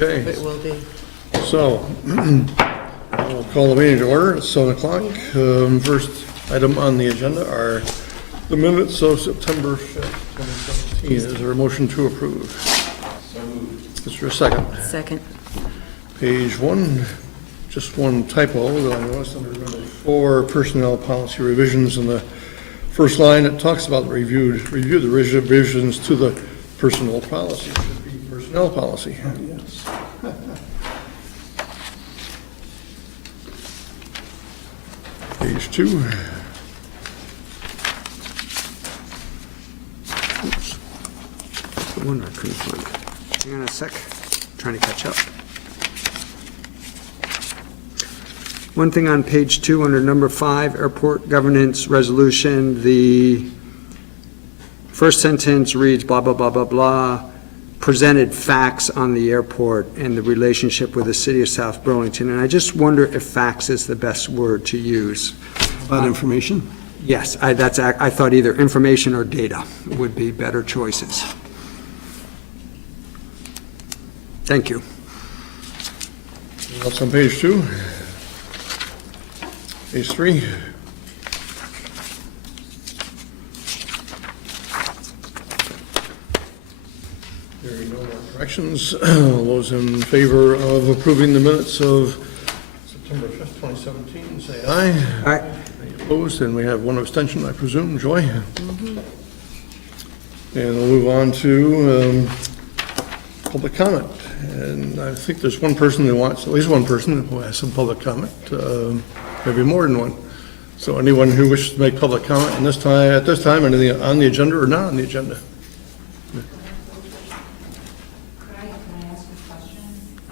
Okay, It will be. so I'll call the meeting to order. It's 7 o'clock. First item on the agenda are the minutes of September 5th, 2017. Is there a motion to approve? So moved. Is there a second? Second. Page 1, just one typo that I noticed under number 4, personnel policy revisions. In the first line, it talks about review the revisions to the personnel policy. It should be personnel policy. Yes. Page 2. Oops. No wonder I couldn't find it. Hang on a sec. Trying to catch up. One thing on page 2 under number 5, airport governance resolution, the first sentence reads blah, blah, blah, blah, blah, presented facts on the airport and the relationship with the city of South Burlington. And I just wonder if facts is the best word to use. About information? Yes, I thought either information or data would be better choices. Thank you. That's on page 2. Page 3. Hearing no more corrections. All those in favor of approving the minutes of September 5th, 2017, say aye. Aye. Any opposed? And we have one abstention, I presume. Joy? And we'll move on to public comment. And I think there's one person who wants, at least one person who has some public comment. Maybe more than one. So anyone who wishes to make public comment at this time, anything on the agenda or not on the agenda? Could I ask a question?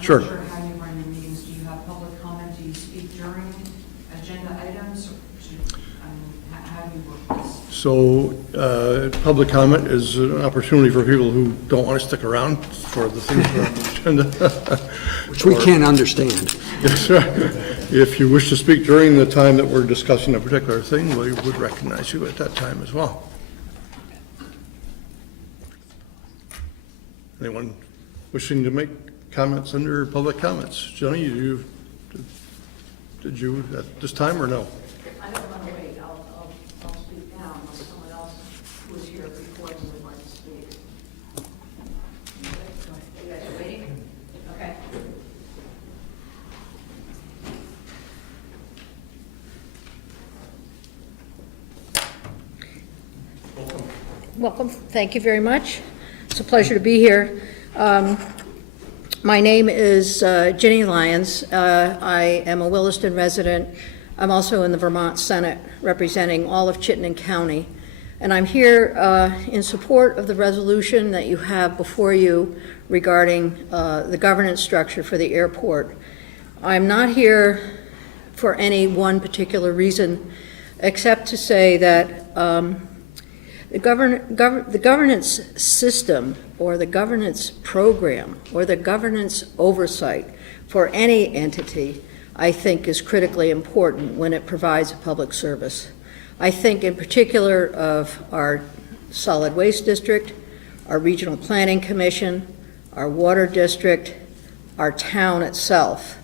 Sure. I'm not sure how you run your meetings. Do you have public comment? Do you speak during agenda items? Or how do you work this? So, public comment is an opportunity for people who don't want to stick around for the things that are on the agenda. Which we can't understand. Yes, sir. If you wish to speak during the time that we're discussing a particular thing, we would recognize you at that time as well. Anyone wishing to make comments under public comments? Jenny, did you at this time or no? I don't want to wait. I'll speak now unless someone else who was here before me would like to speak. You guys are waiting? Okay. Welcome. Thank you very much. It's a pleasure to be here. My name is Jenny Lyons. I am a Williston resident. I'm also in the Vermont Senate representing all of Chittenden County. And I'm here in support of the resolution that you have before you regarding the governance structure for the airport. I'm not here for any one particular reason, except to say that the governance system or the governance program or the governance oversight for any entity, I think, is critically important when it provides a public service. I think in particular of our solid waste district, our regional planning commission, our water district, our town itself,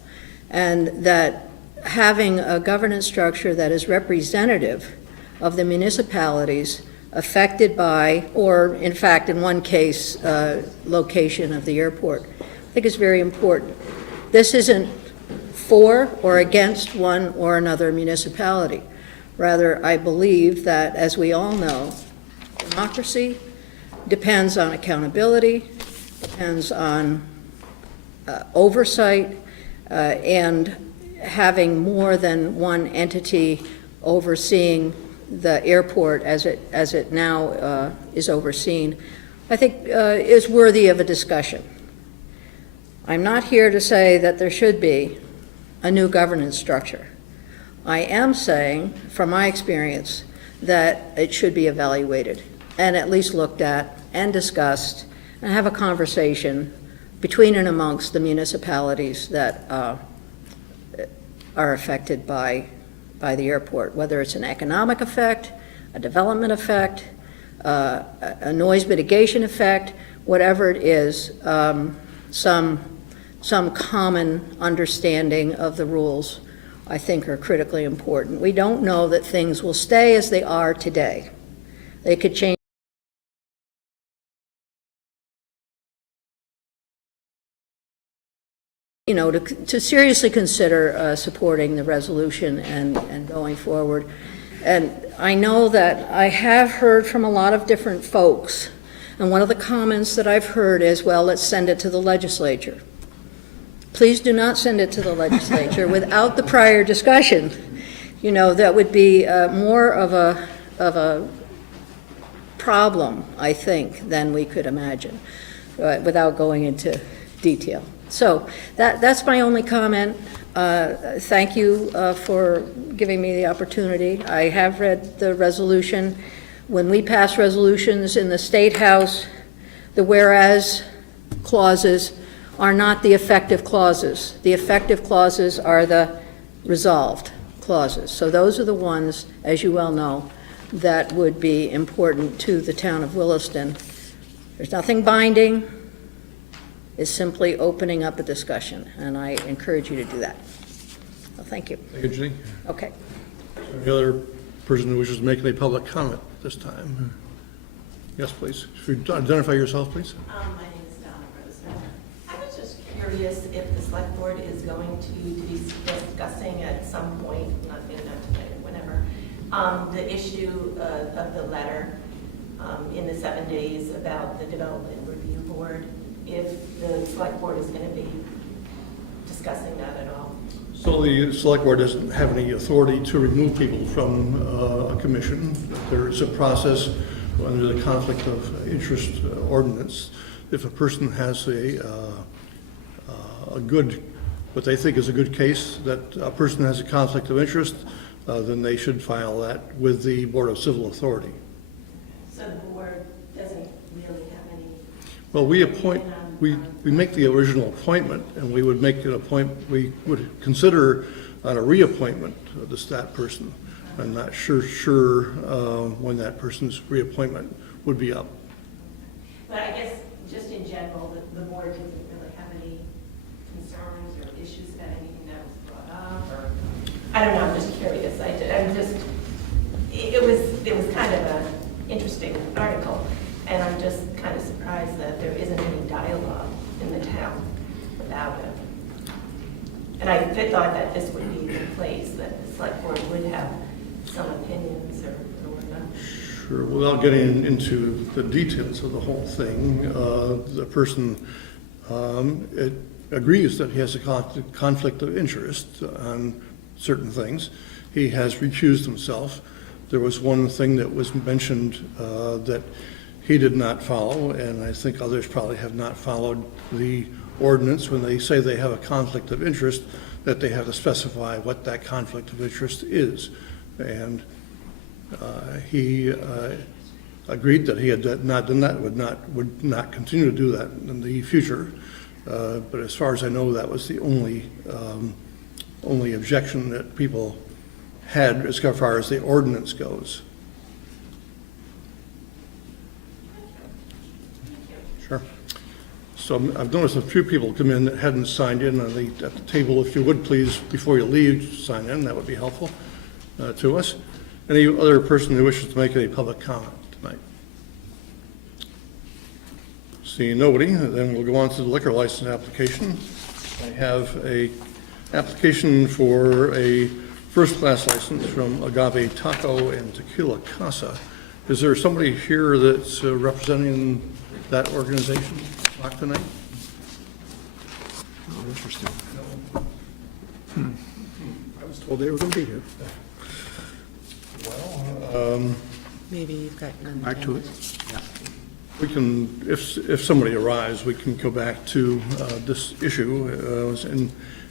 and that having a governance structure that is representative of the municipalities affected by, or in fact, in one case, location of the airport, I think is very important. This isn't for or against one or another municipality. Rather, I believe that, as we all know, democracy depends on accountability, depends on oversight, and having more than one entity overseeing the airport as it now is overseen, I think is worthy of a discussion. I'm not here to say that there should be a new governance structure. I am saying, from my experience, that it should be evaluated and at least looked at and discussed and have a conversation between and amongst the municipalities that are affected by the airport, whether it's an economic effect, a development effect, a noise mitigation effect, whatever it is. Some some common understanding of the rules, I think, are critically important. We don't know that things will stay as they are today. They could change. You know, to seriously consider supporting the resolution and going forward. And I know that I have heard from a lot of different folks, and one of the comments that I've heard is, well, let's send it to the legislature. Please do not send it to the legislature without the prior discussion. You know, that would be more of a problem, I think, than we could imagine, without going into detail. So that's my only comment. Thank you for giving me the opportunity. I have read the resolution. When we pass resolutions in the State House, the whereas clauses are not the effective clauses. The effective clauses are the resolved clauses. So those are the ones, as you well know, that would be important to the town of Williston. There's nothing binding. It's simply opening up a discussion, and I encourage you to do that. Well, thank you. Thank you, Ginny. Okay. Any other person who wishes to make any public comment this time? Yes, please. If you identify yourself, please. My name is Donna Rosa. I was just curious if the select board is going to be discussing at some point, not tonight or whenever, the issue of the letter in the 7 days about the development review board, if the select board is going to be discussing that at all. So the select board doesn't have any authority to remove people from a commission. There is a process under the conflict of interest ordinance. If a person has a good, what they think is a good case, that a person has a conflict of interest, then they should file that with the Board of Civil Authority. So the board doesn't really have any. Well, we appoint, we make the original appointment, and we would make an appointment, we would consider on a reappointment of that person. I'm not sure when that person's reappointment would be up. But I guess just in general, the board doesn't really have any concerns or issues about anything that was brought up, or, I don't know, I'm just curious. It was kind of an interesting article, and I'm just kind of surprised that there isn't any dialogue in the town about it. And I thought that this would be the place that the select board would have some opinions or not. Sure, without getting into the details of the whole thing, the person agrees that he has a conflict of interest on certain things. He has recused himself. There was one thing that was mentioned that he did not follow, and I think others probably have not followed the ordinance when they say they have a conflict of interest, that they have to specify what that conflict of interest is. And he agreed that he had not done that, would not continue to do that in the future. But as far as I know, that was the only objection that people had as far as the ordinance goes. Sure. So I've noticed a few people come in that hadn't signed in at the table. If you would please, before you leave, sign in. That would be helpful to us. Any other person who wishes to make any public comment tonight? Seeing nobody, then we'll go on to the liquor license application. I have a application for a first-class license from Agave Taco and Tequila Casa. Is there somebody here that's representing that organization tonight? Oh, interesting. I was told they were going to be here. Well, Maybe you've got none. Back to it. we can, if somebody arrives, we can go back to this issue.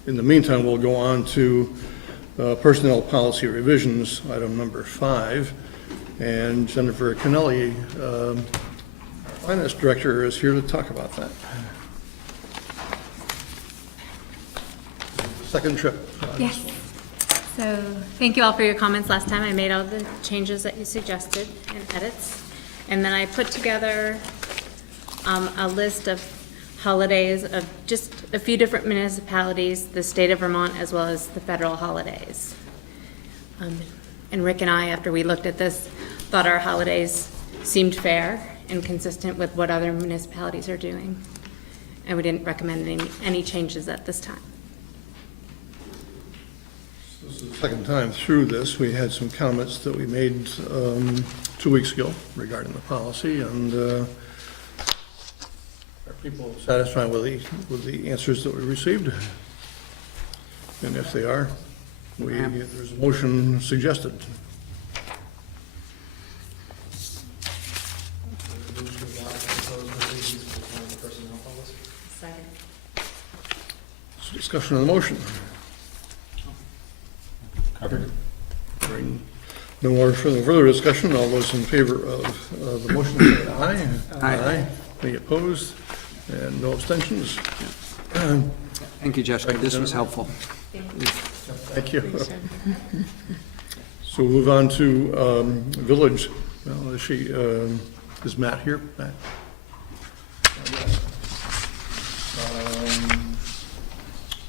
In the meantime, we'll go on to personnel policy revisions, item number 5. And Jennifer Kennelly, Finance Director, is here to talk about that. Second trip. Yes. So thank you all for your comments last time. I made all the changes that you suggested and edits. And then I put together a list of holidays of just a few different municipalities, the state of Vermont, as well as the federal holidays. And Rick and I, after we looked at this, thought our holidays seemed fair and consistent with what other municipalities are doing. And we didn't recommend any changes at this time. This is the second time through this. We had some comments that we made 2 weeks ago regarding the policy, and are people satisfied with the answers that we received? And if they are, there's a motion suggested. So discussion on the motion. Covered. Hearing no more further discussion, all those in favor of the motion say aye. Aye. Any opposed? And no abstentions? Thank you, Jessica, this was helpful. Thank you. So we'll move on to village. Well, is Matt here? Matt?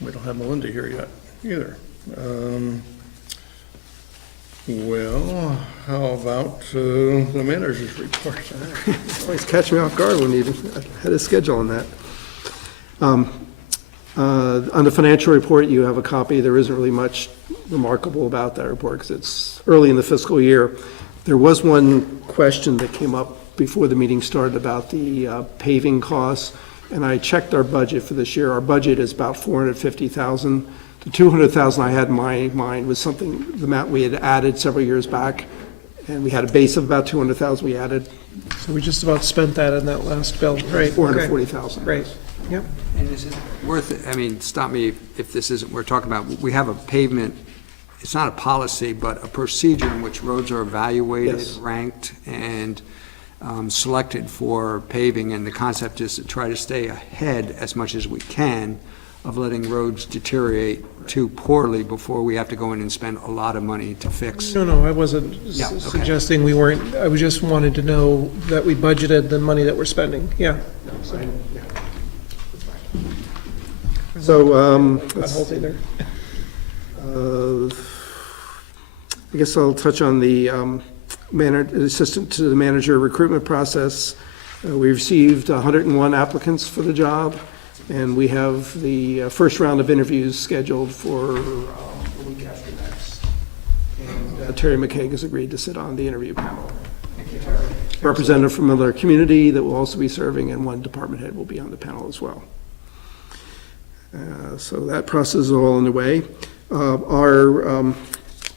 We don't have Melinda here yet either. Well, how about the manager's report? Always catch me off guard when you had a schedule on that. On the financial report, you have a copy. There isn't really much remarkable about that report because it's early in the fiscal year. There was one question that came up before the meeting started about the paving costs, and I checked our budget for this year. Our budget is about $450,000. The $200,000 I had in my mind was something, the amount we had added several years back, and we had a base of about $200,000 we added. So we just about spent that in that last bill, right? $440,000. Right, yep. And this is worth it, I mean, stop me if this isn't, we're talking about, we have a pavement, it's not a policy, but a procedure in which roads are evaluated, Yes. ranked, and selected for paving, and the concept is to try to stay ahead as much as we can of letting roads deteriorate too poorly before we have to go in and spend a lot of money to fix. No, I wasn't Yeah, okay. suggesting we weren't, I just wanted to know that we budgeted the money that we're spending, yeah. So, That whole thing there. I guess I'll touch on the assistant to the manager recruitment process. We received 101 applicants for the job, and we have the first round of interviews scheduled for the week after next. And Terry McCaig has agreed to sit on the interview panel. Representative from another community that will also be serving, and one department head will be on the panel as well. So that process is all underway.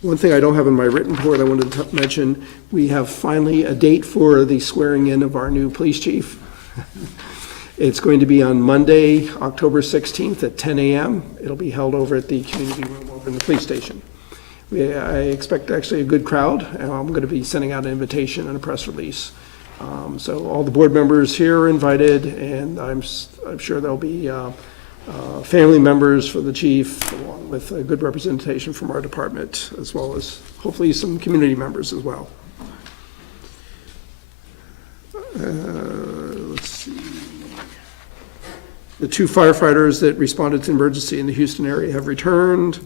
One thing I don't have in my written report I wanted to mention, we have finally a date for the swearing in of our new police chief. It's going to be on Monday, October 16th at 10 a.m. It'll be held over at the community room over in the police station. I expect actually a good crowd, and I'm going to be sending out an invitation and a press release. So all the board members here are invited, and I'm sure there'll be family members for the chief, along with a good representation from our department, as well as hopefully some community members as well. Let's see. The 2 firefighters that responded to emergency in the Houston area have returned.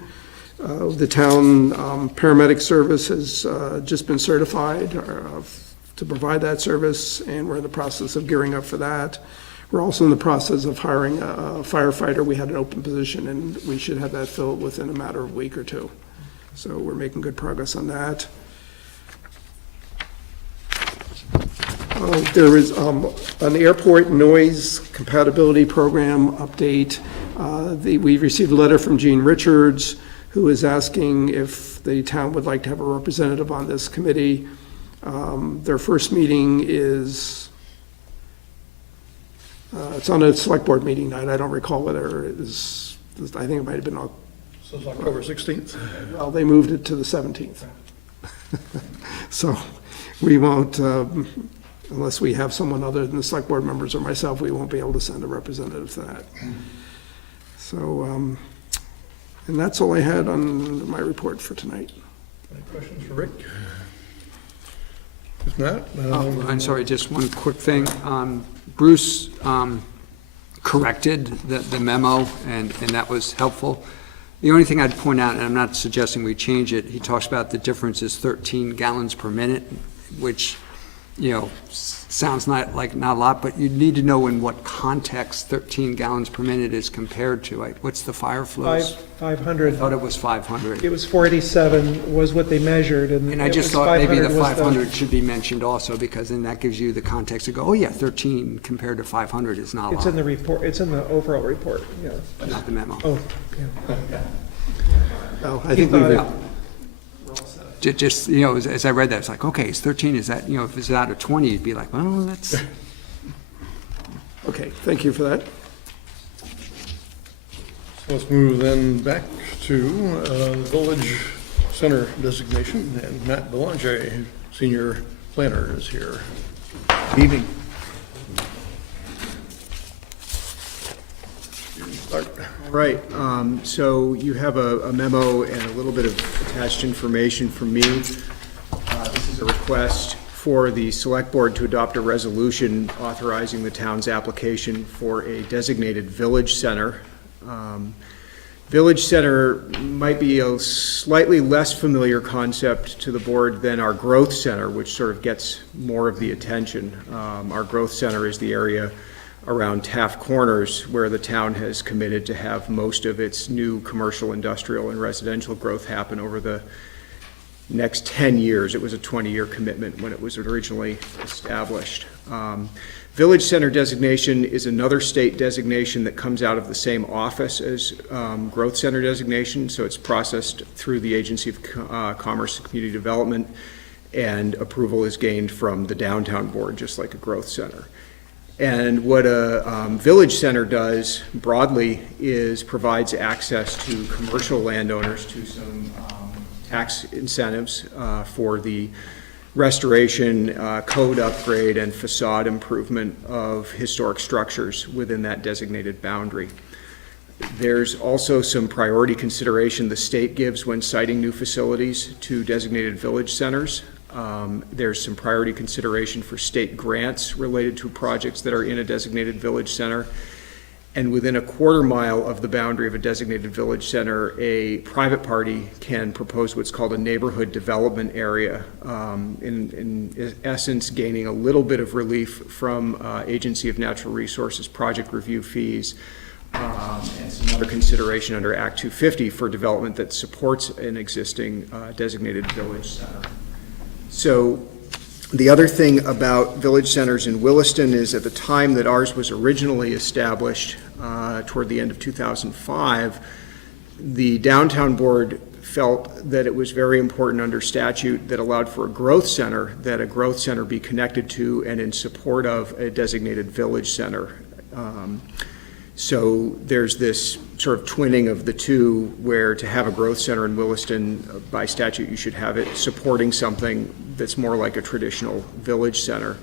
The town paramedic service has just been certified to provide that service, and we're in the process of gearing up for that. We're also in the process of hiring a firefighter. We had an open position, and we should have that filled within a matter of a week or 2. So we're making good progress on that. There is an airport noise compatibility program update. We received a letter from Gene Richards, who is asking if the town would like to have a representative on this committee. Their first meeting is, it's on a select board meeting night. I don't recall whether it is, I think it might have been, So it's October 16th. well, they moved it to the 17th. So we won't, unless we have someone other than the select board members or myself, we won't be able to send a representative to that. So, and that's all I had on my report for tonight. Any questions for Rick? If not, I'm sorry, just one quick thing. Bruce corrected the memo, and that was helpful. The only thing I'd point out, and I'm not suggesting we change it, he talks about the difference is 13 gallons per minute, which, sounds not a lot, but you need to know in what context 13 gallons per minute is compared to. Like, what's the fire flows? 500. I thought it was 500. It was 487 was what they measured, and I it just was thought maybe the 500 was 500 should be mentioned also, because then that gives you the context to go, oh yeah, 13 compared to 500 is not a It's in lot, the report, it's in the overall report, yeah. but not the memo. Oh, yeah. Oh, I think we've, thought Just, as I read that, it's like, okay, it's 13, is that, if it's out of 20, you'd be like, well, that's, okay, thank you for that. Let's move then back to Village Center designation, and Matt Belanger, Senior Planner, is here. Evening. Start. Right, so you have a memo and a little bit of attached information from me. This is a request for the Select Board to adopt a resolution authorizing the town's application for a designated village center. Village center might be a slightly less familiar concept to the board than our growth center, which sort of gets more of the attention. Our growth center is the area around Taft Corners, where the town has committed to have most of its new commercial, industrial, and residential growth happen over the next 10 years. It was a 20-year commitment when it was originally established. Village Center designation is another state designation that comes out of the same office as Growth Center designation, so it's processed through the Agency of Commerce and Community Development, and approval is gained from the Downtown Board, just like a Growth Center. And what a village center does broadly is provides access to commercial landowners to some tax incentives for the restoration, code upgrade, and facade improvement of historic structures within that designated boundary. There's also some priority consideration the state gives when citing new facilities to designated village centers. There's some priority consideration for state grants related to projects that are in a designated village center. And within a quarter mile of the boundary of a designated village center, a private party can propose what's called a neighborhood development area, in essence gaining a little bit of relief from Agency of Natural Resources project review fees, and some other consideration under Act 250 for development that supports an existing designated village center. So the other thing about village centers in Williston is at the time that ours was originally established, toward the end of 2005, the Downtown Board felt that it was very important under statute that allowed for a growth center, that a growth center be connected to and in support of a designated village center. So there's this sort of twinning of the two, where to have a growth center in Williston, by statute, you should have it supporting something that's more like a traditional village center.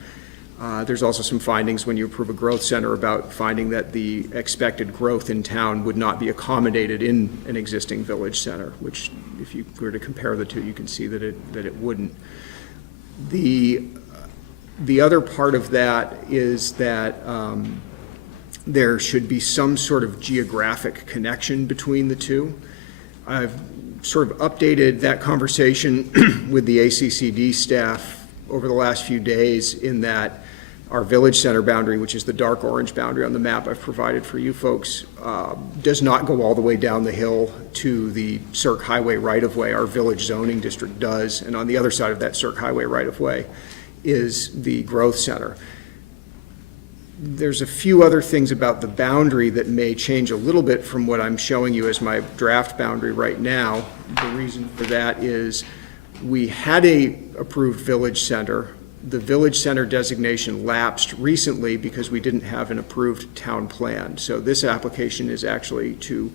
There's also some findings when you approve a growth center about finding that the expected growth in town would not be accommodated in an existing village center, which if you were to compare the two, you can see that it wouldn't. The other part of that is that there should be some sort of geographic connection between the two. I've sort of updated that conversation with the ACCD staff over the last few days, in that our village center boundary, which is the dark orange boundary on the map I've provided for you folks, does not go all the way down the hill to the Cirque Highway right-of-way. Our village zoning district does, and on the other side of that Cirque Highway right-of-way is the growth center. There's a few other things about the boundary that may change a little bit from what I'm showing you as my draft boundary right now. The reason for that is we had a approved village center. The village center designation lapsed recently because we didn't have an approved town plan. So this application is actually to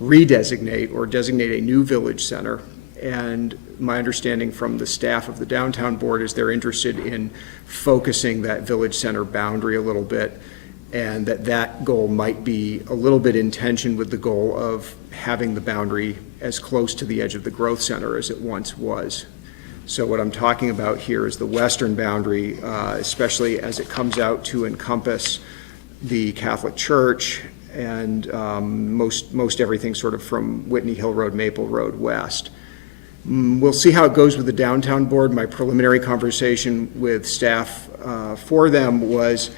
redesignate or designate a new village center. And my understanding from the staff of the Downtown Board is they're interested in focusing that village center boundary a little bit, and that goal might be a little bit in tension with the goal of having the boundary as close to the edge of the growth center as it once was. So what I'm talking about here is the western boundary, especially as it comes out to encompass the Catholic Church, and most everything sort of from Whitney Hill Road, Maple Road west. We'll see how it goes with the downtown board. My preliminary conversation with staff for them was,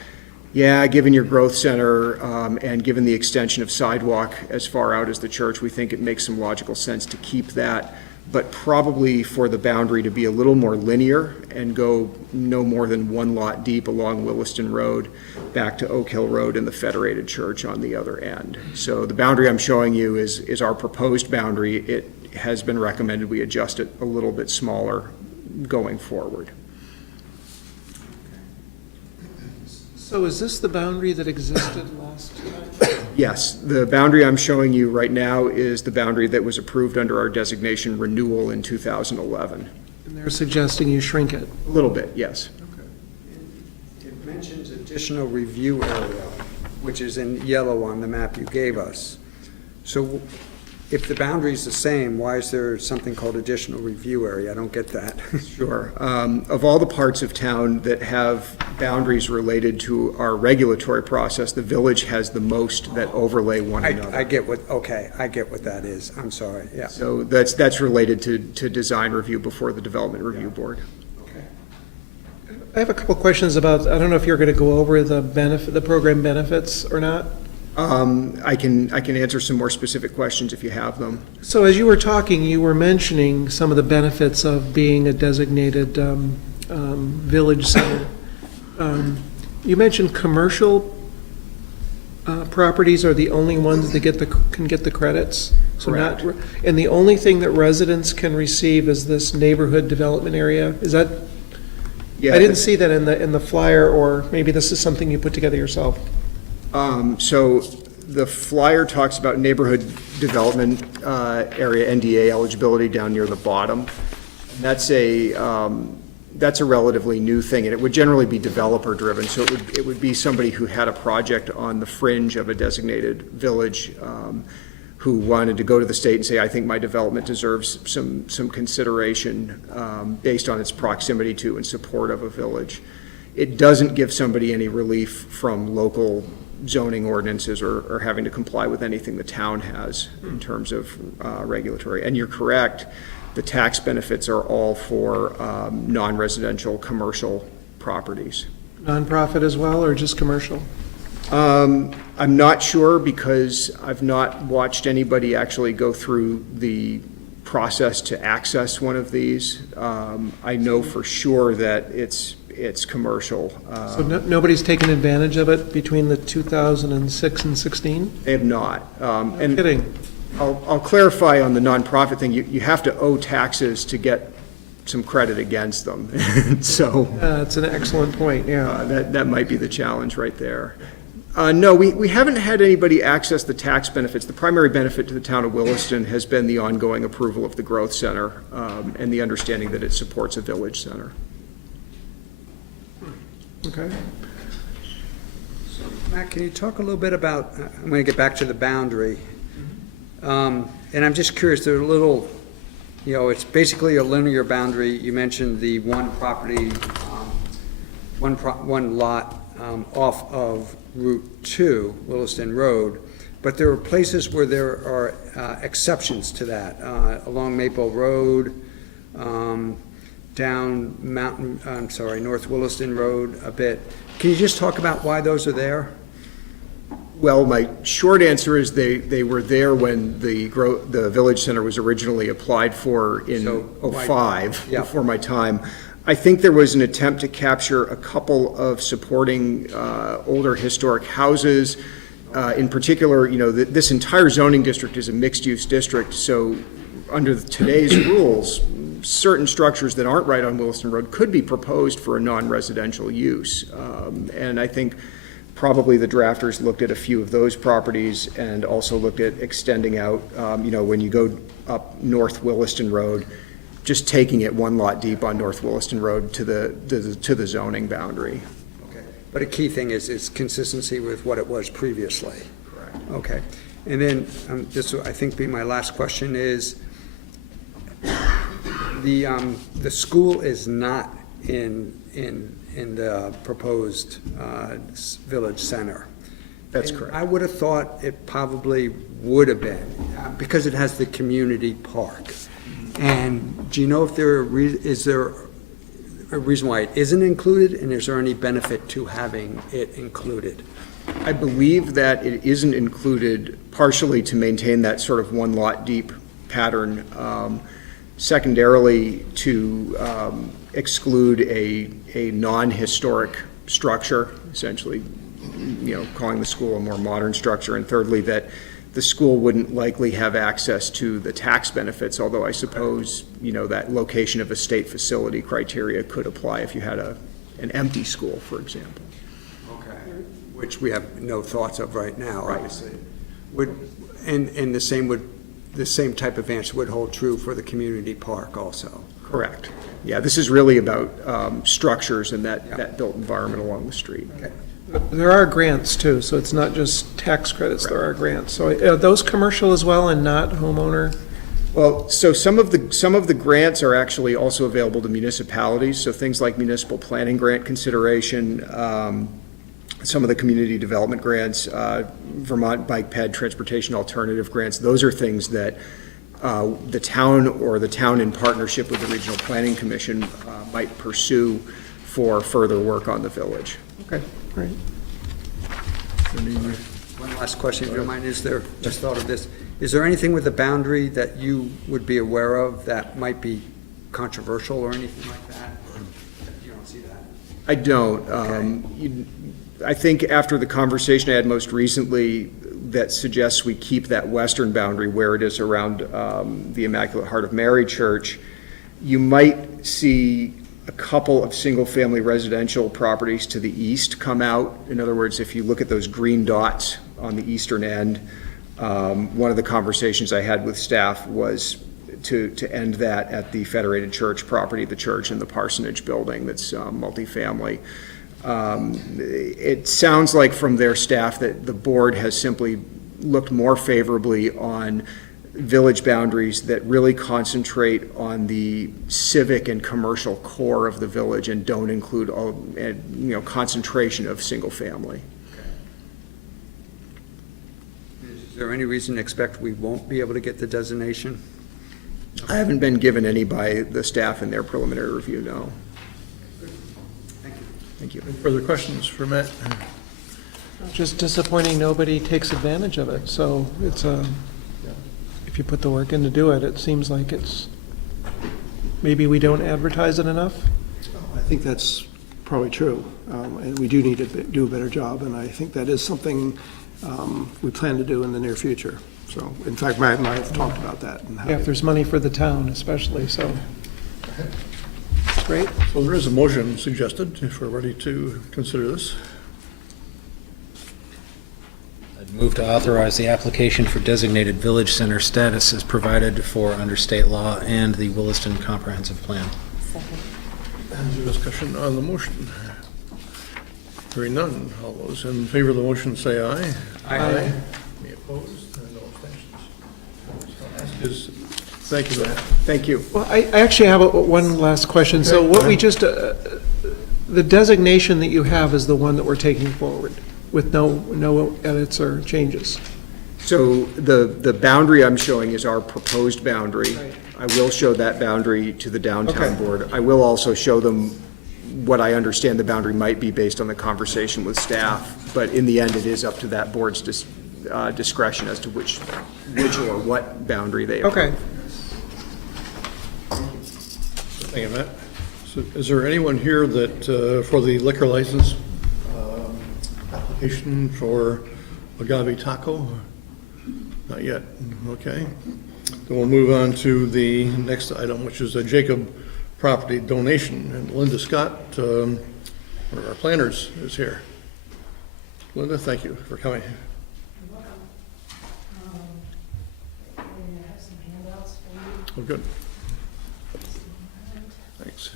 yeah, given your growth center and given the extension of sidewalk as far out as the church, we think it makes some logical sense to keep that, but probably for the boundary to be a little more linear and go no more than one lot deep along Williston Road back to Oak Hill Road and the Federated Church on the other end. So the boundary I'm showing you is our proposed boundary. It has been recommended we adjust it a little bit smaller going forward. So is this the boundary that existed last time? Yes, the boundary I'm showing you right now is the boundary that was approved under our designation renewal in 2011. And they're suggesting you shrink it. A little bit, yes. It mentions additional review area, which is in yellow on the map you gave us. So if the boundary is the same, why is there something called additional review area? I don't get that. Sure. Of all the parts of town that have boundaries related to our regulatory process, the village has the most that overlay one another. I get what, okay, I get what that is. I'm sorry, yeah. So that's related to design review before the development review board. I have a couple questions about, I don't know if you're going to go over the program benefits or not. I can answer some more specific questions if you have them. So as you were talking, you were mentioning some of the benefits of being a designated village center. You mentioned commercial properties are the only ones that can get the credits? So not, Correct. and the only thing that residents can receive is this neighborhood development area? Is that, Yeah, I didn't see that in the flyer, or maybe this is something you put together yourself. So the flyer talks about neighborhood development area NDA eligibility down near the bottom. That's a relatively new thing, and it would generally be developer driven. So it would be somebody who had a project on the fringe of a designated village who wanted to go to the state and say, I think my development deserves some consideration based on its proximity to and support of a village. It doesn't give somebody any relief from local zoning ordinances or having to comply with anything the town has in terms of regulatory. And you're correct, the tax benefits are all for non-residential commercial properties. Nonprofit as well, or just commercial? I'm not sure because I've not watched anybody actually go through the process to access one of these. I know for sure that it's commercial. So nobody's taken advantage of it between the 2006 and 16? They have not. And Kidding. I'll clarify on the nonprofit thing. You have to owe taxes to get some credit against them. So That's an excellent point, yeah. that might be the challenge right there. No, we haven't had anybody access the tax benefits. The primary benefit to the town of Williston has been the ongoing approval of the growth center and the understanding that it supports a village center. Okay. Matt, can you talk a little bit about, I'm going to get back to the boundary. And I'm just curious, there are little, it's basically a linear boundary. You mentioned the one property, one lot off of Route 2, Williston Road, but there are places where there are exceptions to that, along Maple Road, down North Williston Road a bit. Can you just talk about why those are there? Well, my short answer is they were there when the village center was originally applied for in '05, Yeah. before my time. I think there was an attempt to capture a couple of supporting older historic houses. In particular, this entire zoning district is a mixed-use district, so under today's rules, certain structures that aren't right on Williston Road could be proposed for a non-residential use. And I think probably the drafters looked at a few of those properties and also looked at extending out, when you go up North Williston Road, just taking it one lot deep on North Williston Road to the zoning boundary. Okay. But a key thing is its consistency with what it was previously. Correct. Okay. And then this will, I think, be my last question is, the school is not in the proposed village center. That's And correct. I would have thought it probably would have been, because it has the community park. And do you know if is there a reason why it isn't included, and is there any benefit to having it included? I believe that it isn't included partially to maintain that sort of one lot deep pattern, secondarily to exclude a non-historic structure, essentially, calling the school a more modern structure, and thirdly, that the school wouldn't likely have access to the tax benefits, although I suppose, that location of a state facility criteria could apply if you had an empty school, for example. Okay. Which we have no thoughts of right now, Right. obviously. And the same type of answer would hold true for the community park also. Correct. Yeah, this is really about structures and Yeah. that built environment along the street. There are grants too, so it's not just tax credits, there are grants. So are those commercial as well and not homeowner? Well, so some of the grants are actually also available to municipalities, so things like municipal planning grant consideration, some of the community development grants, Vermont Bike Ped Transportation Alternative grants, those are things that the town or the town in partnership with the Regional Planning Commission might pursue for further work on the village. Okay, great. One last question, if you don't mind, just thought of this, is there anything with the boundary that you would be aware of that might be controversial or anything like that? Or you don't see that? I don't. I think after the conversation I had most recently that suggests we keep that western boundary where it is around the Immaculate Heart of Mary Church, you might see a couple of single-family residential properties to the east come out. In other words, if you look at those green dots on the eastern end, one of the conversations I had with staff was to end that at the Federated Church property, the church and the parsonage building that's multifamily. It sounds like from their staff that the board has simply looked more favorably on village boundaries that really concentrate on the civic and commercial core of the village and don't include concentration of single family. Is there any reason to expect we won't be able to get the designation? I haven't been given any by the staff in their preliminary review, no. Thank you. Any further questions for Matt? Just disappointing nobody takes advantage of it, so it's if you put the work in to do it, it seems like maybe we don't advertise it enough? I think that's probably true, and we do need to do a better job, and I think that is something we plan to do in the near future. So, in fact, Matt and I have talked about that. And how Yeah, if there's money for the town especially, so. It's great. So there is a motion suggested, if we're ready to consider this. I'd move to authorize the application for designated village center status as provided for under state law and the Williston Comprehensive Plan. Any discussion on the motion? Hearing none. All those in favor of the motion say aye. Aye. Any opposed? No abstentions. Thank you, Matt. Thank you. Well, I actually have one last question. So what we just, the designation that you have is the one that we're taking forward with no edits or changes? So the boundary I'm showing is our proposed boundary. Right. I will show that boundary to the downtown Okay. board. I will also show them what I understand the boundary might be based on the conversation with staff, but in the end, it is up to that board's discretion as to which or what boundary they approve. Okay. Thank you, Matt. So is there anyone here that, for the liquor license application for Agave Taco? Not yet, okay. Then we'll move on to the next item, which is a Jacob property donation. And Linda Scott, one of our planners, is here. Linda, thank you for coming. Oh, good. Thanks.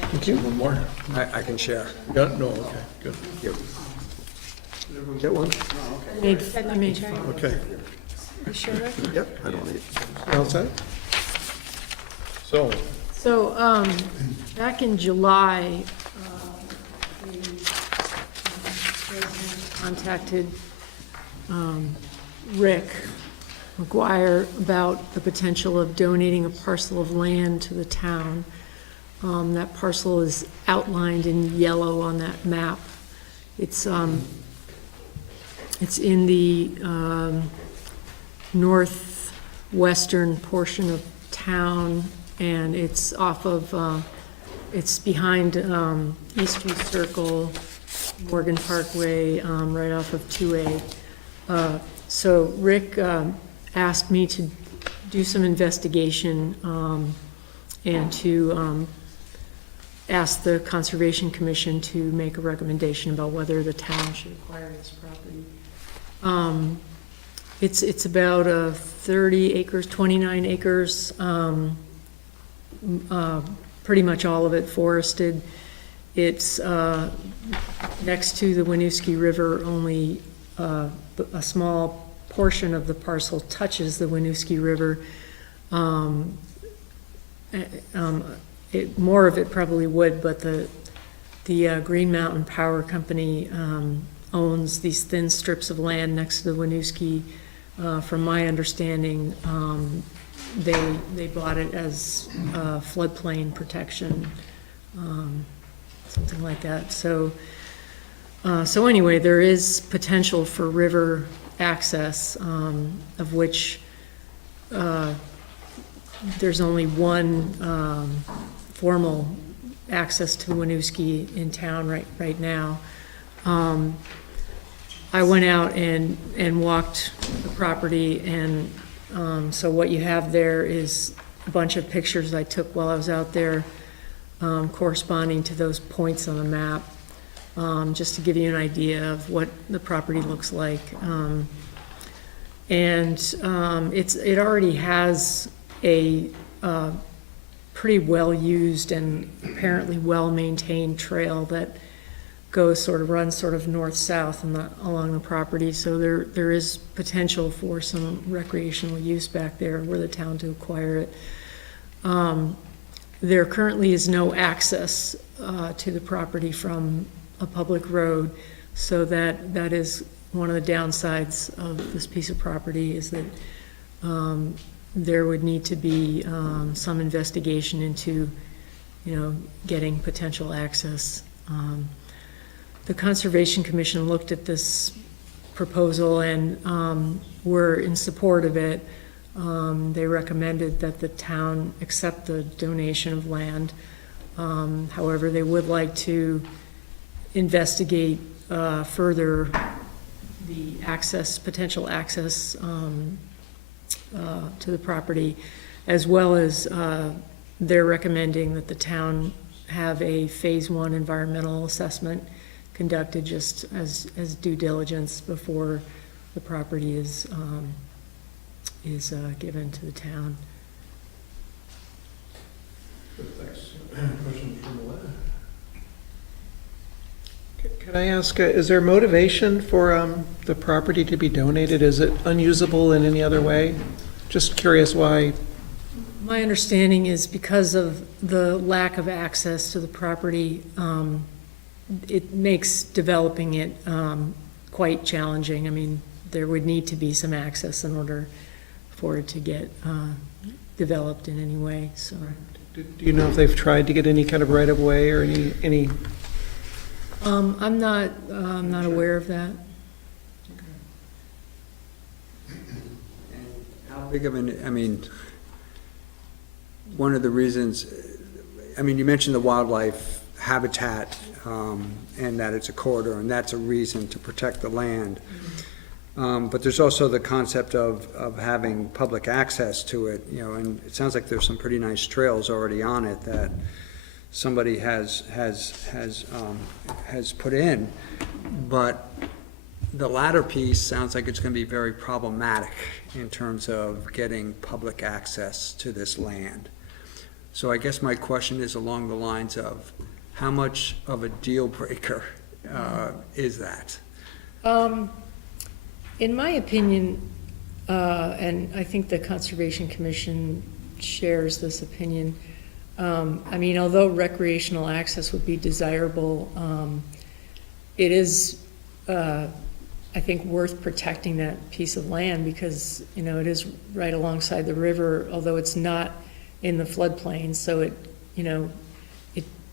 Thank you. One more? I can share. You got it? No, okay, good. Yep. Did everyone get one? I made sure. Okay. You sure? Yep, I don't need. You all set? So, back in July, the president contacted Rick McGuire about the potential of donating a parcel of land to the town. That parcel is outlined in yellow on that map. It's in the northwestern portion of town, and it's off of, it's behind Eastview Circle, Morgan Parkway, right off of 2A. So Rick asked me to do some investigation and to ask the Conservation Commission to make a recommendation about whether the town should acquire this property. It's about 30 acres, 29 acres, pretty much all of it forested. It's next to the Winooski River. Only a small portion of the parcel touches the Winooski River. More of it probably would, but the Green Mountain Power Company owns these thin strips of land next to the Winooski. From my understanding, they bought it as floodplain protection, something like that. So anyway, there is potential for river access, of which there's only one formal access to the Winooski in town right now. I went out and walked the property, and so what you have there is a bunch of pictures I took while I was out there, corresponding to those points on the map, just to give you an idea of what the property looks like. It already has a pretty well-used and apparently well-maintained trail that runs sort of north-south along the property. So there is potential for some recreational use back there were the town to acquire it. There currently is no access to the property from a public road, so that is one of the downsides of this piece of property, is that there would need to be some investigation into, getting potential access. The Conservation Commission looked at this proposal and were in support of it. They recommended that the town accept the donation of land. However, they would like to investigate further the potential access to the property, as well as they're recommending that the town have a phase 1 environmental assessment conducted just as due diligence before the property is given to the town. Thanks. Questions from the lab? Can I ask, is there motivation for the property to be donated? Is it unusable in any other way? Just curious why. My understanding is because of the lack of access to the property, it makes developing it quite challenging. I mean, there would need to be some access in order for it to get developed in any way. So, Do you know if they've tried to get any kind of right-of-way or any? I'm not aware of that. How big of one of the reasons, you mentioned the wildlife habitat, and that it's a corridor, and that's a reason to protect the land. But there's also the concept of having public access to it, and it sounds like there's some pretty nice trails already on it that somebody has put in. But the latter piece sounds like it's going to be very problematic in terms of getting public access to this land. So I guess my question is along the lines of, how much of a deal breaker is that? In my opinion, and I think the Conservation Commission shares this opinion, I mean, although recreational access would be desirable, it is, I think, worth protecting that piece of land because, it is right alongside the river, although it's not in the floodplain, so it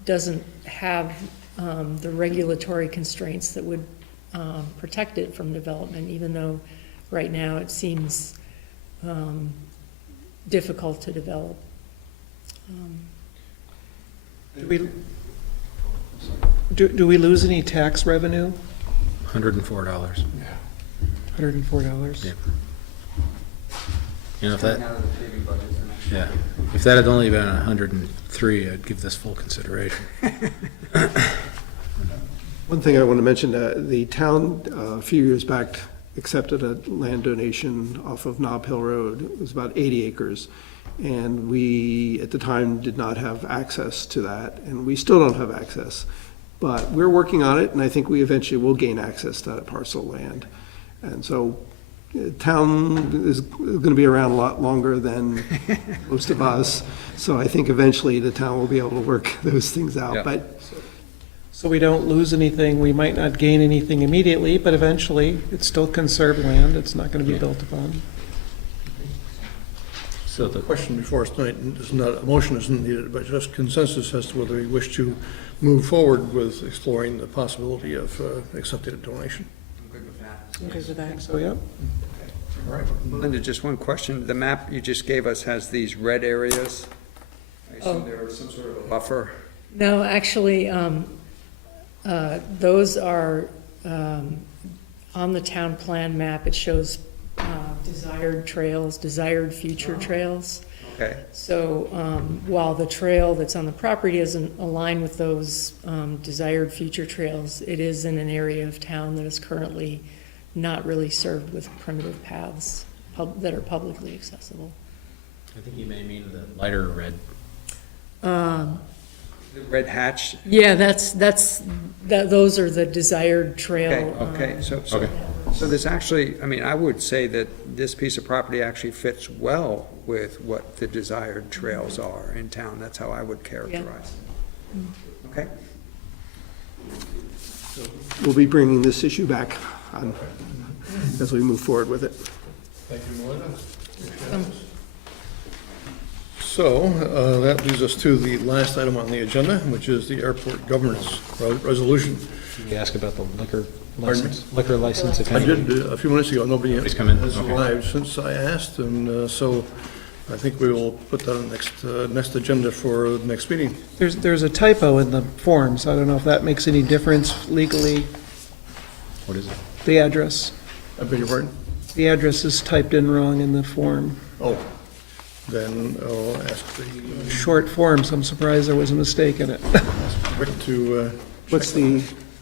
doesn't have the regulatory constraints that would protect it from development, even though right now it seems difficult to develop. Do we lose any tax revenue? $104. $104? Yeah. If that, yeah, if that had only been 103, I'd give this full consideration. One thing I want to mention, the town, a few years back, accepted a land donation off of Nob Hill Road. It was about 80 acres. And we, at the time, did not have access to that, and we still don't have access. But we're working on it, and I think we eventually will gain access to that parcel of land. And so, town is going to be around a lot longer than most of us. So I think eventually the town will be able to work those things out. Yeah. But So we don't lose anything, we might not gain anything immediately, but eventually, it's still conserved land, it's not gonna be built upon. So The question before us tonight is not, a motion isn't needed, but just consensus as to whether we wish to move forward with exploring the possibility of accepting a donation. I'm good with that. So, yeah. Linda, just one question. The map you just gave us has these red areas. I assume there was some sort of a buffer. No, actually, those are, on the town plan map, it shows desired trails, desired future trails. Okay. So while the trail that's on the property doesn't align with those desired future trails, it is in an area of town that is currently not really served with primitive paths that are publicly accessible. I think you may mean the lighter red. The red hatch. Yeah, those are the desired trail. Okay, so there's actually, I mean, I would say that this piece of property actually fits well with what the desired trails are in town. That's how I would characterize it. Okay? we'll be bringing this issue back on as we move forward with it. Thank you, Melinda. So, that leads us to the last item on the agenda, which is the airport governance resolution. Did you ask about the liquor Pardon me? license? Liquor license, if I any? did a few minutes ago, nobody Nobody's come in? has Okay. arrived since I asked, and so I think we will put that on next agenda for the next meeting. There's a typo in the forms, I don't know if that makes any difference legally, What is it? the address. I beg your pardon? The address is typed in wrong in the form. Oh, then I'll ask the Short forms, I'm surprised there was a mistake in it. Rick to, What's the,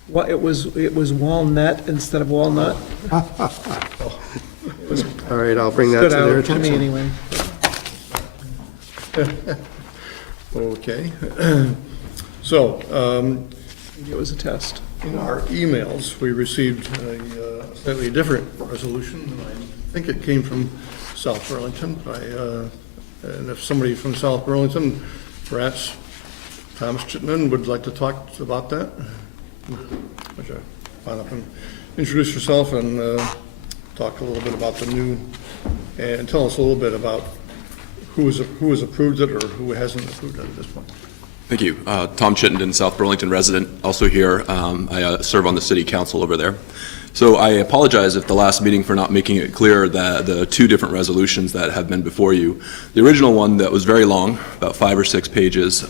Well, it was walnut instead of walnut. all right, I'll bring that to Stood their out to me attention. anyway. okay. So, It was a test. in our emails, we received a slightly different resolution, and I think it came from South Burlington. And if somebody from South Burlington, perhaps Thomas Chittenden, would like to talk about that, would you find up and introduce yourself and talk a little bit about the new, and tell us a little bit about who has approved it or who hasn't approved it at this point. Thank you. Tom Chittenden, South Burlington resident, also here. I serve on the city council over there. So I apologize if the last meeting for not making it clear that the two different resolutions that have been before you. The original one that was very long, about 5 or 6 pages,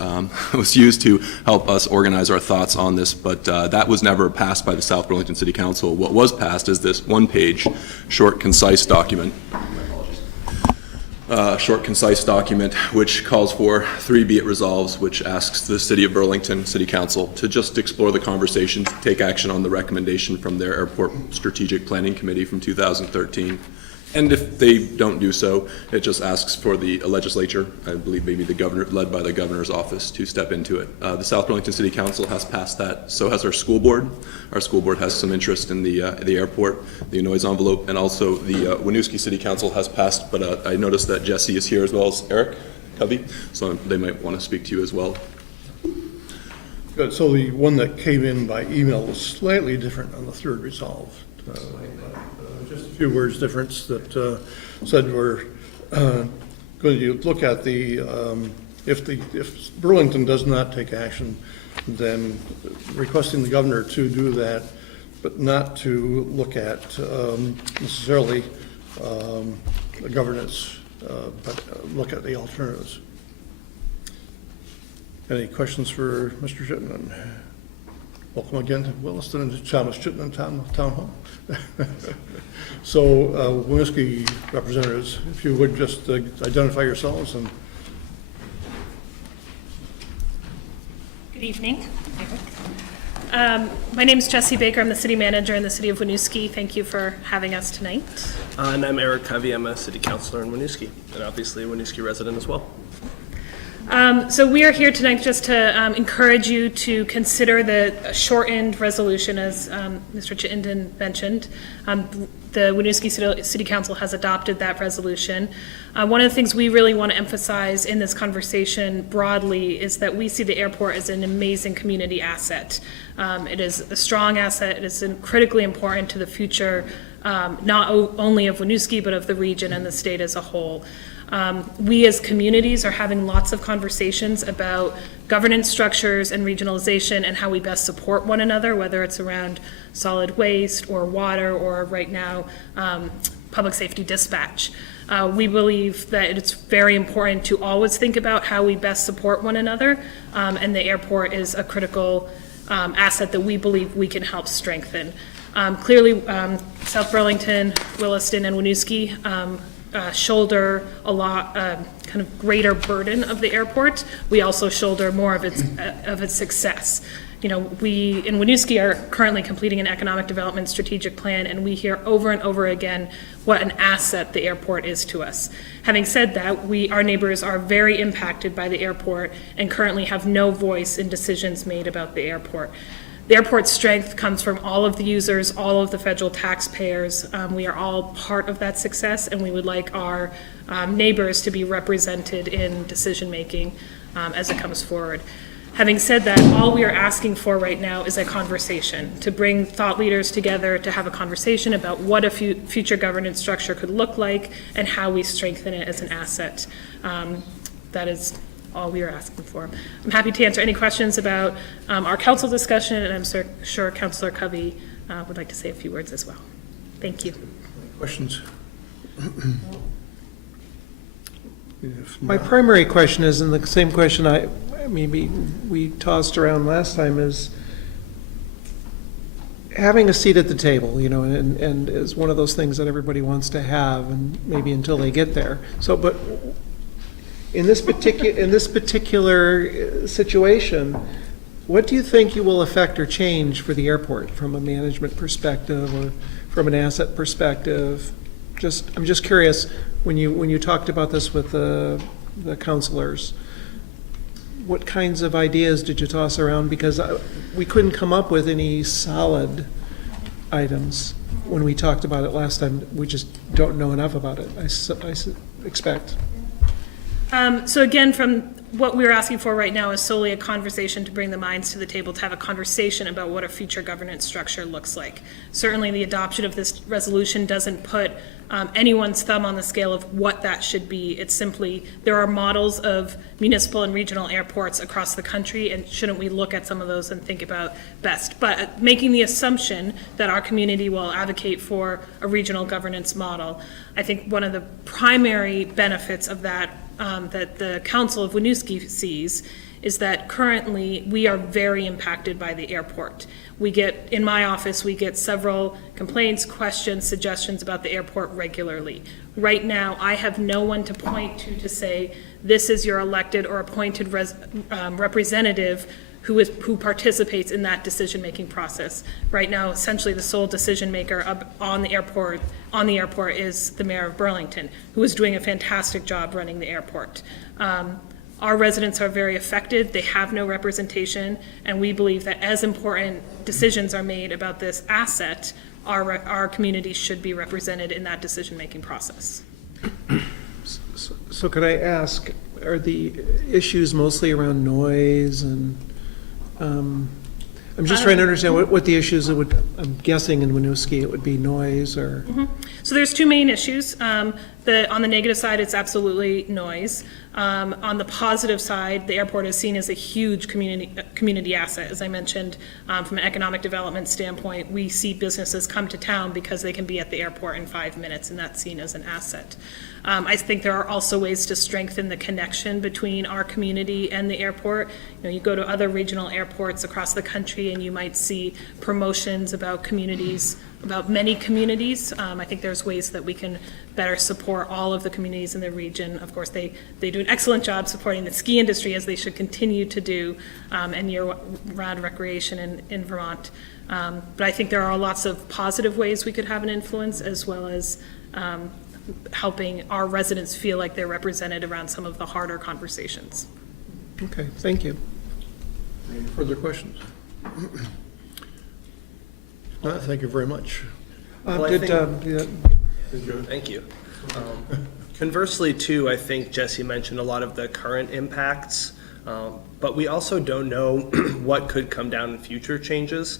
was used to help us organize our thoughts on this, but that was never passed by the South Burlington City Council. What was passed is this one-page, short, concise document. Short, concise document which calls for 3 be it resolves, which asks the City of Burlington City Council to just explore the conversation, take action on the recommendation from their Airport Strategic Planning Committee from 2013. And if they don't do so, it just asks for the legislature, I believe maybe the governor, led by the governor's office, to step into it. The South Burlington City Council has passed that. So has our school board. Our school board has some interest in the airport, the noise envelope, and also the Winooski City Council has passed. But I noticed that Jesse is here as well as Eric. Covey, so they might want to speak to you as well. Good, so the one that came in by email was slightly different on the third resolve. Just a few words difference that said we're going to look at the, if Burlington does not take action, then requesting the governor to do that, but not to look at necessarily the governance, but look at the alternatives. Any questions for Mr. Chittenden? Welcome again to Williston and Thomas Chittenden Town Hall. So, Winooski representatives, if you would just identify yourselves and. Good evening. My name is Jesse Baker. I'm the city manager in the city of Winooski. Thank you for having us tonight. And I'm Eric Covey. I'm a city councilor in Winooski, and obviously a Winooski resident as well. So we are here tonight just to encourage you to consider the shortened resolution, as Mr. Chittenden mentioned. The Winooski City Council has adopted that resolution. One of the things we really want to emphasize in this conversation broadly is that we see the airport as an amazing community asset. It is a strong asset. It is critically important to the future, not only of Winooski, but of the region and the state as a whole. We as communities are having lots of conversations about governance structures and regionalization and how we best support one another, whether it's around solid waste or water or right now public safety dispatch. We believe that it's very important to always think about how we best support one another, and the airport is a critical asset that we believe we can help strengthen. Clearly, South Burlington, Williston, and Winooski shoulder a lot, kind of greater burden of the airport. We also shoulder more of its success. You know, we in Winooski are currently completing an economic development strategic plan, and we hear over and over again what an asset the airport is to us. Having said that, our neighbors are very impacted by the airport and currently have no voice in decisions made about the airport. The airport's strength comes from all of the users, all of the federal taxpayers. We are all part of that success, and we would like our neighbors to be represented in decision-making as it comes forward. Having said that, all we are asking for right now is a conversation, to bring thought leaders together to have a conversation about what a future governance structure could look like and how we strengthen it as an asset. That is all we are asking for. I'm happy to answer any questions about our council discussion, and I'm sure Councilor Covey would like to say a few words as well. Thank you. Questions? My primary question is, and the same question maybe we tossed around last time, is having a seat at the table, you know, and is one of those things that everybody wants to have, and maybe until they get there. So, but in this particular situation, what do you think you will affect or change for the airport from a management perspective or from an asset perspective? I'm just curious, when you talked about this with the councilors, what kinds of ideas did you toss around? Because we couldn't come up with any solid items when we talked about it last time. We just don't know enough about it, I expect. So again, from what we're asking for right now is solely a conversation to bring the minds to the table, to have a conversation about what a future governance structure looks like. Certainly the adoption of this resolution doesn't put anyone's thumb on the scale of what that should be. It's simply, there are models of municipal and regional airports across the country, and shouldn't we look at some of those and think about best? But making the assumption that our community will advocate for a regional governance model, I think one of the primary benefits of that that the Council of Winooski sees is that currently we are very impacted by the airport. In my office, we get several complaints, questions, suggestions about the airport regularly. Right now, I have no one to point to say, this is your elected or appointed representative who participates in that decision-making process. Right now, essentially the sole decision maker on the airport is the mayor of Burlington, who is doing a fantastic job running the airport. Our residents are very affected. They have no representation, and we believe that as important decisions are made about this asset, our community should be represented in that decision-making process. So could I ask, are the issues mostly around noise and, I'm just trying to understand what the issues would, I'm guessing in Winooski it would be noise or. So there's two main issues. On the negative side, it's absolutely noise. On the positive side, the airport is seen as a huge community asset. As I mentioned, from an economic development standpoint, we see businesses come to town because they can be at the airport in 5 minutes, and that's seen as an asset. I think there are also ways to strengthen the connection between our community and the airport. You know, you go to other regional airports across the country and you might see promotions about communities, about many communities. I think there's ways that we can better support all of the communities in the region. Of course, they do an excellent job supporting the ski industry, as they should continue to do, and year-round recreation in Vermont. But I think there are lots of positive ways we could have an influence, as well as helping our residents feel like they're represented around some of the harder conversations. Okay, thank you. Any further questions? Thank you very much. Well, I Thank you. Conversely, too, I think Jesse mentioned a lot of the current impacts, but we also don't know what could come down in future changes.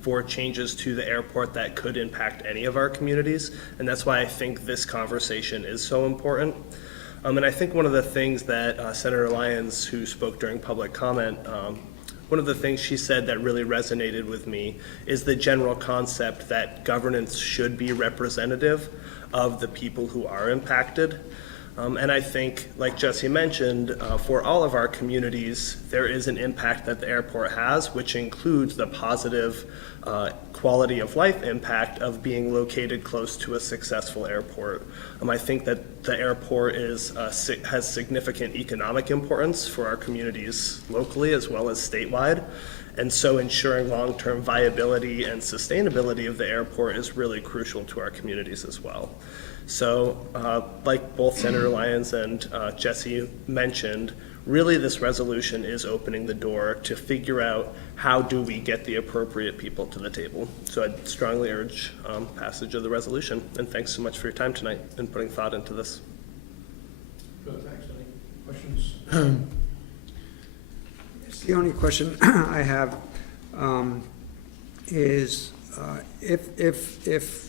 For changes to the airport that could impact any of our communities, and that's why I think this conversation is so important. And I think one of the things that Senator Lyons, who spoke during public comment, one of the things she said that really resonated with me is the general concept that governance should be representative of the people who are impacted. And I think, like Jesse mentioned, for all of our communities, there is an impact that the airport has, which includes the positive quality of life impact of being located close to a successful airport. I think that the airport has significant economic importance for our communities locally as well as statewide. And so ensuring long-term viability and sustainability of the airport is really crucial to our communities as well. So like both Senator Lyons and Jesse mentioned, really this resolution is opening the door to figure out how do we get the appropriate people to the table. So I'd strongly urge passage of the resolution. And thanks so much for your time tonight and putting thought into this. Good, thanks. Any questions? The only question I have is if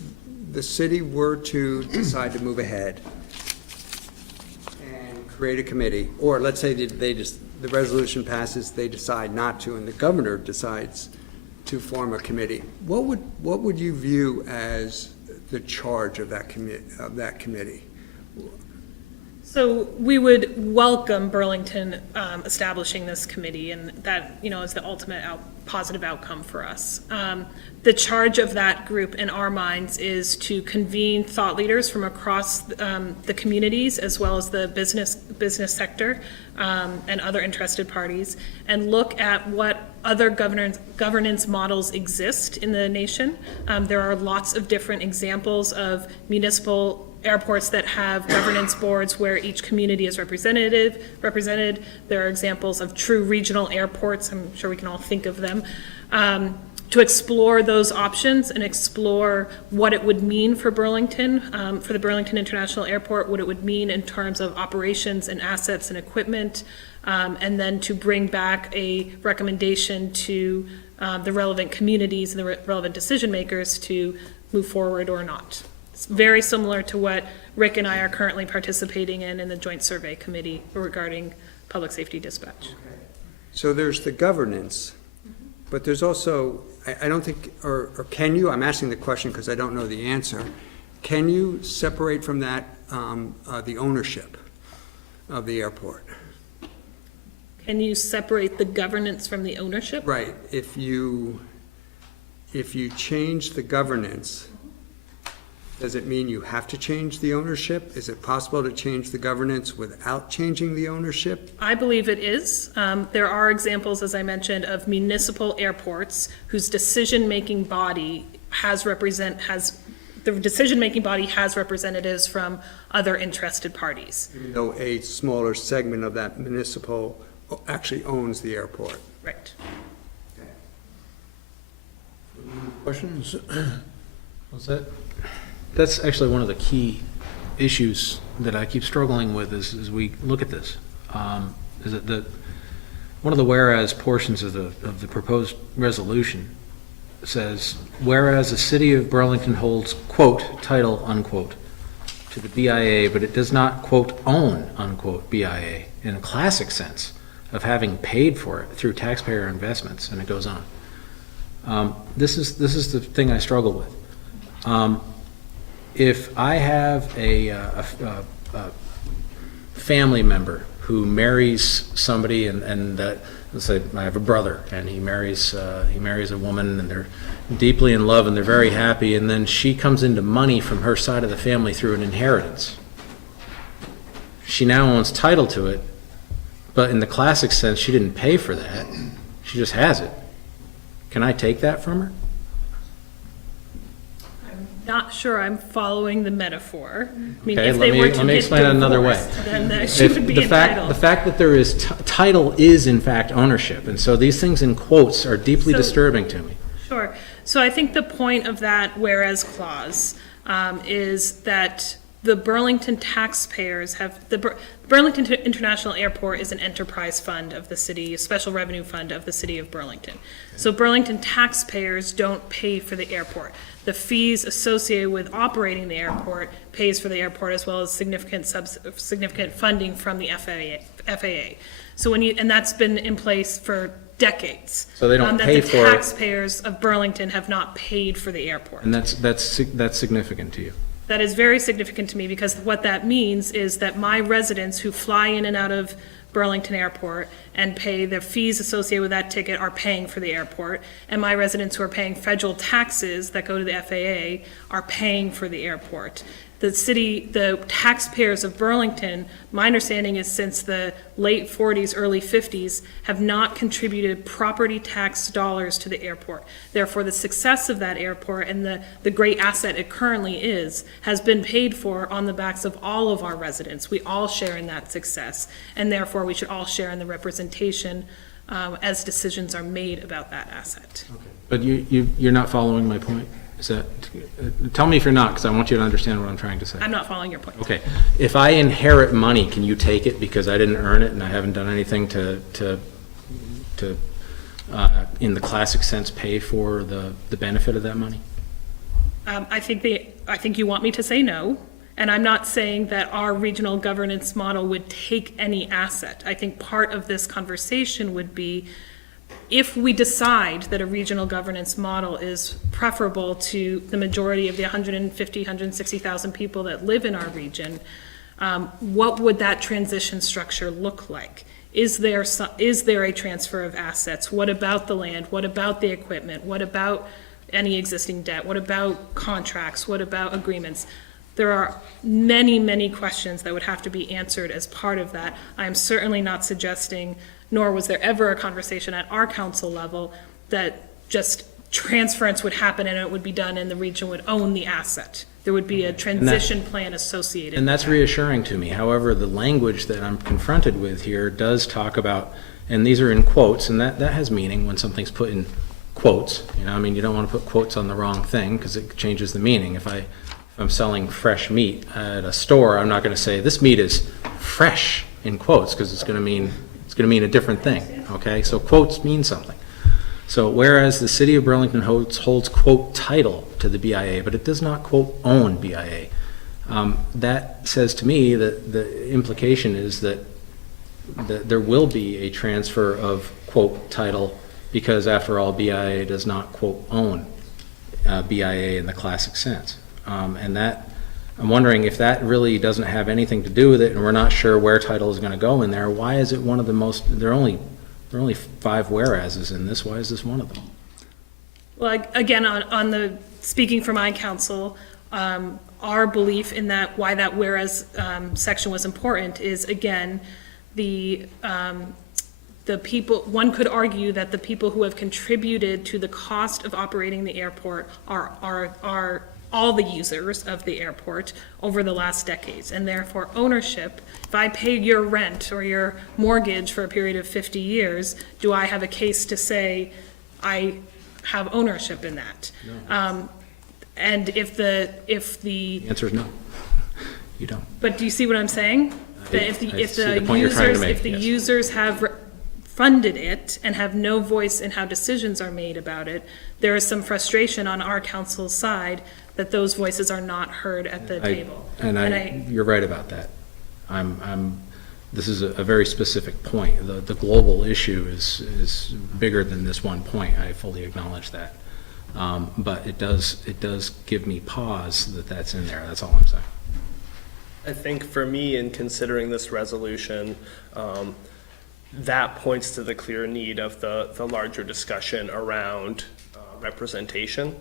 the city were to decide to move ahead and create a committee, or let's say the resolution passes, they decide not to, and the governor decides to form a committee, what would you view as the charge of that committee? So we would welcome Burlington establishing this committee, and that, is the ultimate positive outcome for us. The charge of that group in our minds is to convene thought leaders from across the communities, as well as the business sector and other interested parties, and look at what other governance models exist in the nation. There are lots of different examples of municipal airports that have governance boards where each community is represented. There are examples of true regional airports, I'm sure we can all think of them, to explore those options and explore what it would mean for Burlington, for the Burlington International Airport, what it would mean in terms of operations and assets and equipment, and then to bring back a recommendation to the relevant communities and the relevant decision makers to move forward or not. It's very similar to what Rick and I are currently participating in the Joint Survey Committee regarding public safety dispatch. So there's the governance, but there's also, I don't think, or can you, I'm asking the question because I don't know the answer, can you separate from that the ownership of the airport? Can you separate the governance from the ownership? Right. If you change the governance, does it mean you have to change the ownership? Is it possible to change the governance without changing the ownership? I believe it is. There are examples, as I mentioned, of municipal airports whose decision-making body has representatives from other interested parties. Even though a smaller segment of that municipal actually owns the airport. Right. Questions? Was that? That's actually one of the key issues that I keep struggling with as we look at this, is that one of the whereas portions of the proposed resolution says, whereas the city of Burlington holds, quote, title, unquote, to the BIA, but it does not, quote, own, unquote, BIA in a classic sense of having paid for it through taxpayer investments, and it goes on. This is the thing I struggle with. If I have a family member who marries somebody, and let's say I have a brother, and he marries a woman, and they're deeply in love, and they're very happy, and then she comes into money from her side of the family through an inheritance. She now owns title to it, but in the classic sense, she didn't pay for that. She just has it. Can I take that from her? I'm not sure I'm following the metaphor. I mean, Okay, if they were to let me get explain it another way. divorced, then she would be The entitled. fact that there is, title is in fact ownership, and so these things in quotes are deeply So- disturbing to me. Sure. So I think the point of that whereas clause is that the Burlington taxpayers have, Burlington International Airport is an enterprise fund of the city, a special revenue fund of the city of Burlington. So Burlington taxpayers don't pay for the airport. The fees associated with operating the airport pays for the airport, as well as significant funding from the FAA. So and that's been in place for decades. So they don't pay for it. That the taxpayers of Burlington have not paid for the airport. And that's significant to you. That is very significant to me, because what that means is that my residents who fly in and out of Burlington Airport and pay the fees associated with that ticket are paying for the airport, and my residents who are paying federal taxes that go to the FAA are paying for the airport. The taxpayers of Burlington, my understanding is since the late 40s, early 50s, have not contributed property tax dollars to the airport. Therefore, the success of that airport and the great asset it currently is has been paid for on the backs of all of our residents. We all share in that success, and therefore we should all share in the representation as decisions are made about that asset. But you're not following my point? Is that, tell me if you're not, because I want you to understand what I'm trying to say. I'm not following your point. Okay. If I inherit money, can you take it because I didn't earn it and I haven't done anything to in the classic sense, pay for the benefit of that money? I think you want me to say no, and I'm not saying that our regional governance model would take any asset. I think part of this conversation would be, if we decide that a regional governance model is preferable to the majority of the 150, 160,000 people that live in our region, what would that transition structure look like? Is there a transfer of assets? What about the land? What about the equipment? What about any existing debt? What about contracts? What about agreements? There are many, many questions that would have to be answered as part of that. I am certainly not suggesting, nor was there ever a conversation at our council level, that just transference would happen and it would be done and the region would own the asset. There would be a transition plan associated. And that's reassuring to me. However, the language that I'm confronted with here does talk about, and these are in quotes, and that has meaning when something's put in quotes. You know, I mean, you don't want to put quotes on the wrong thing because it changes the meaning. If I'm selling fresh meat at a store, I'm not going to say this meat is fresh in quotes, because it's going to mean a different thing. Okay, so quotes mean something. So whereas the city of Burlington holds quote title to the BIA, but it does not quote own BIA, that says to me that the implication is that there will be a transfer of quote title, because after all, BIA does not quote own BIA in the classic sense. And that, I'm wondering if that really doesn't have anything to do with it, and we're not sure where title is going to go in there. Why is it one of the most, there are only 5 whereases in this. Why is this one of them? Well, again, on the, speaking for my council, our belief in that, why that whereas section was important is, again, the people, one could argue that the people who have contributed to the cost of operating the airport are all the users of the airport over the last decades, and therefore ownership, if I pay your rent or your mortgage for a period of 50 years, do I have a case to say I have ownership in that? No. And if the The answer is no. You don't. But do you see what I'm saying? That if I see the point you're trying to make, yes. users have funded it and have no voice in how decisions are made about it, there is some frustration on our council's side that those voices are not heard at the table. You're right about that. This is a very specific point. The global issue is bigger than this one point. I fully acknowledge that. But it does give me pause that that's in there. That's all I'm saying. I think for me, in considering this resolution, that points to the clear need of the larger discussion around representation.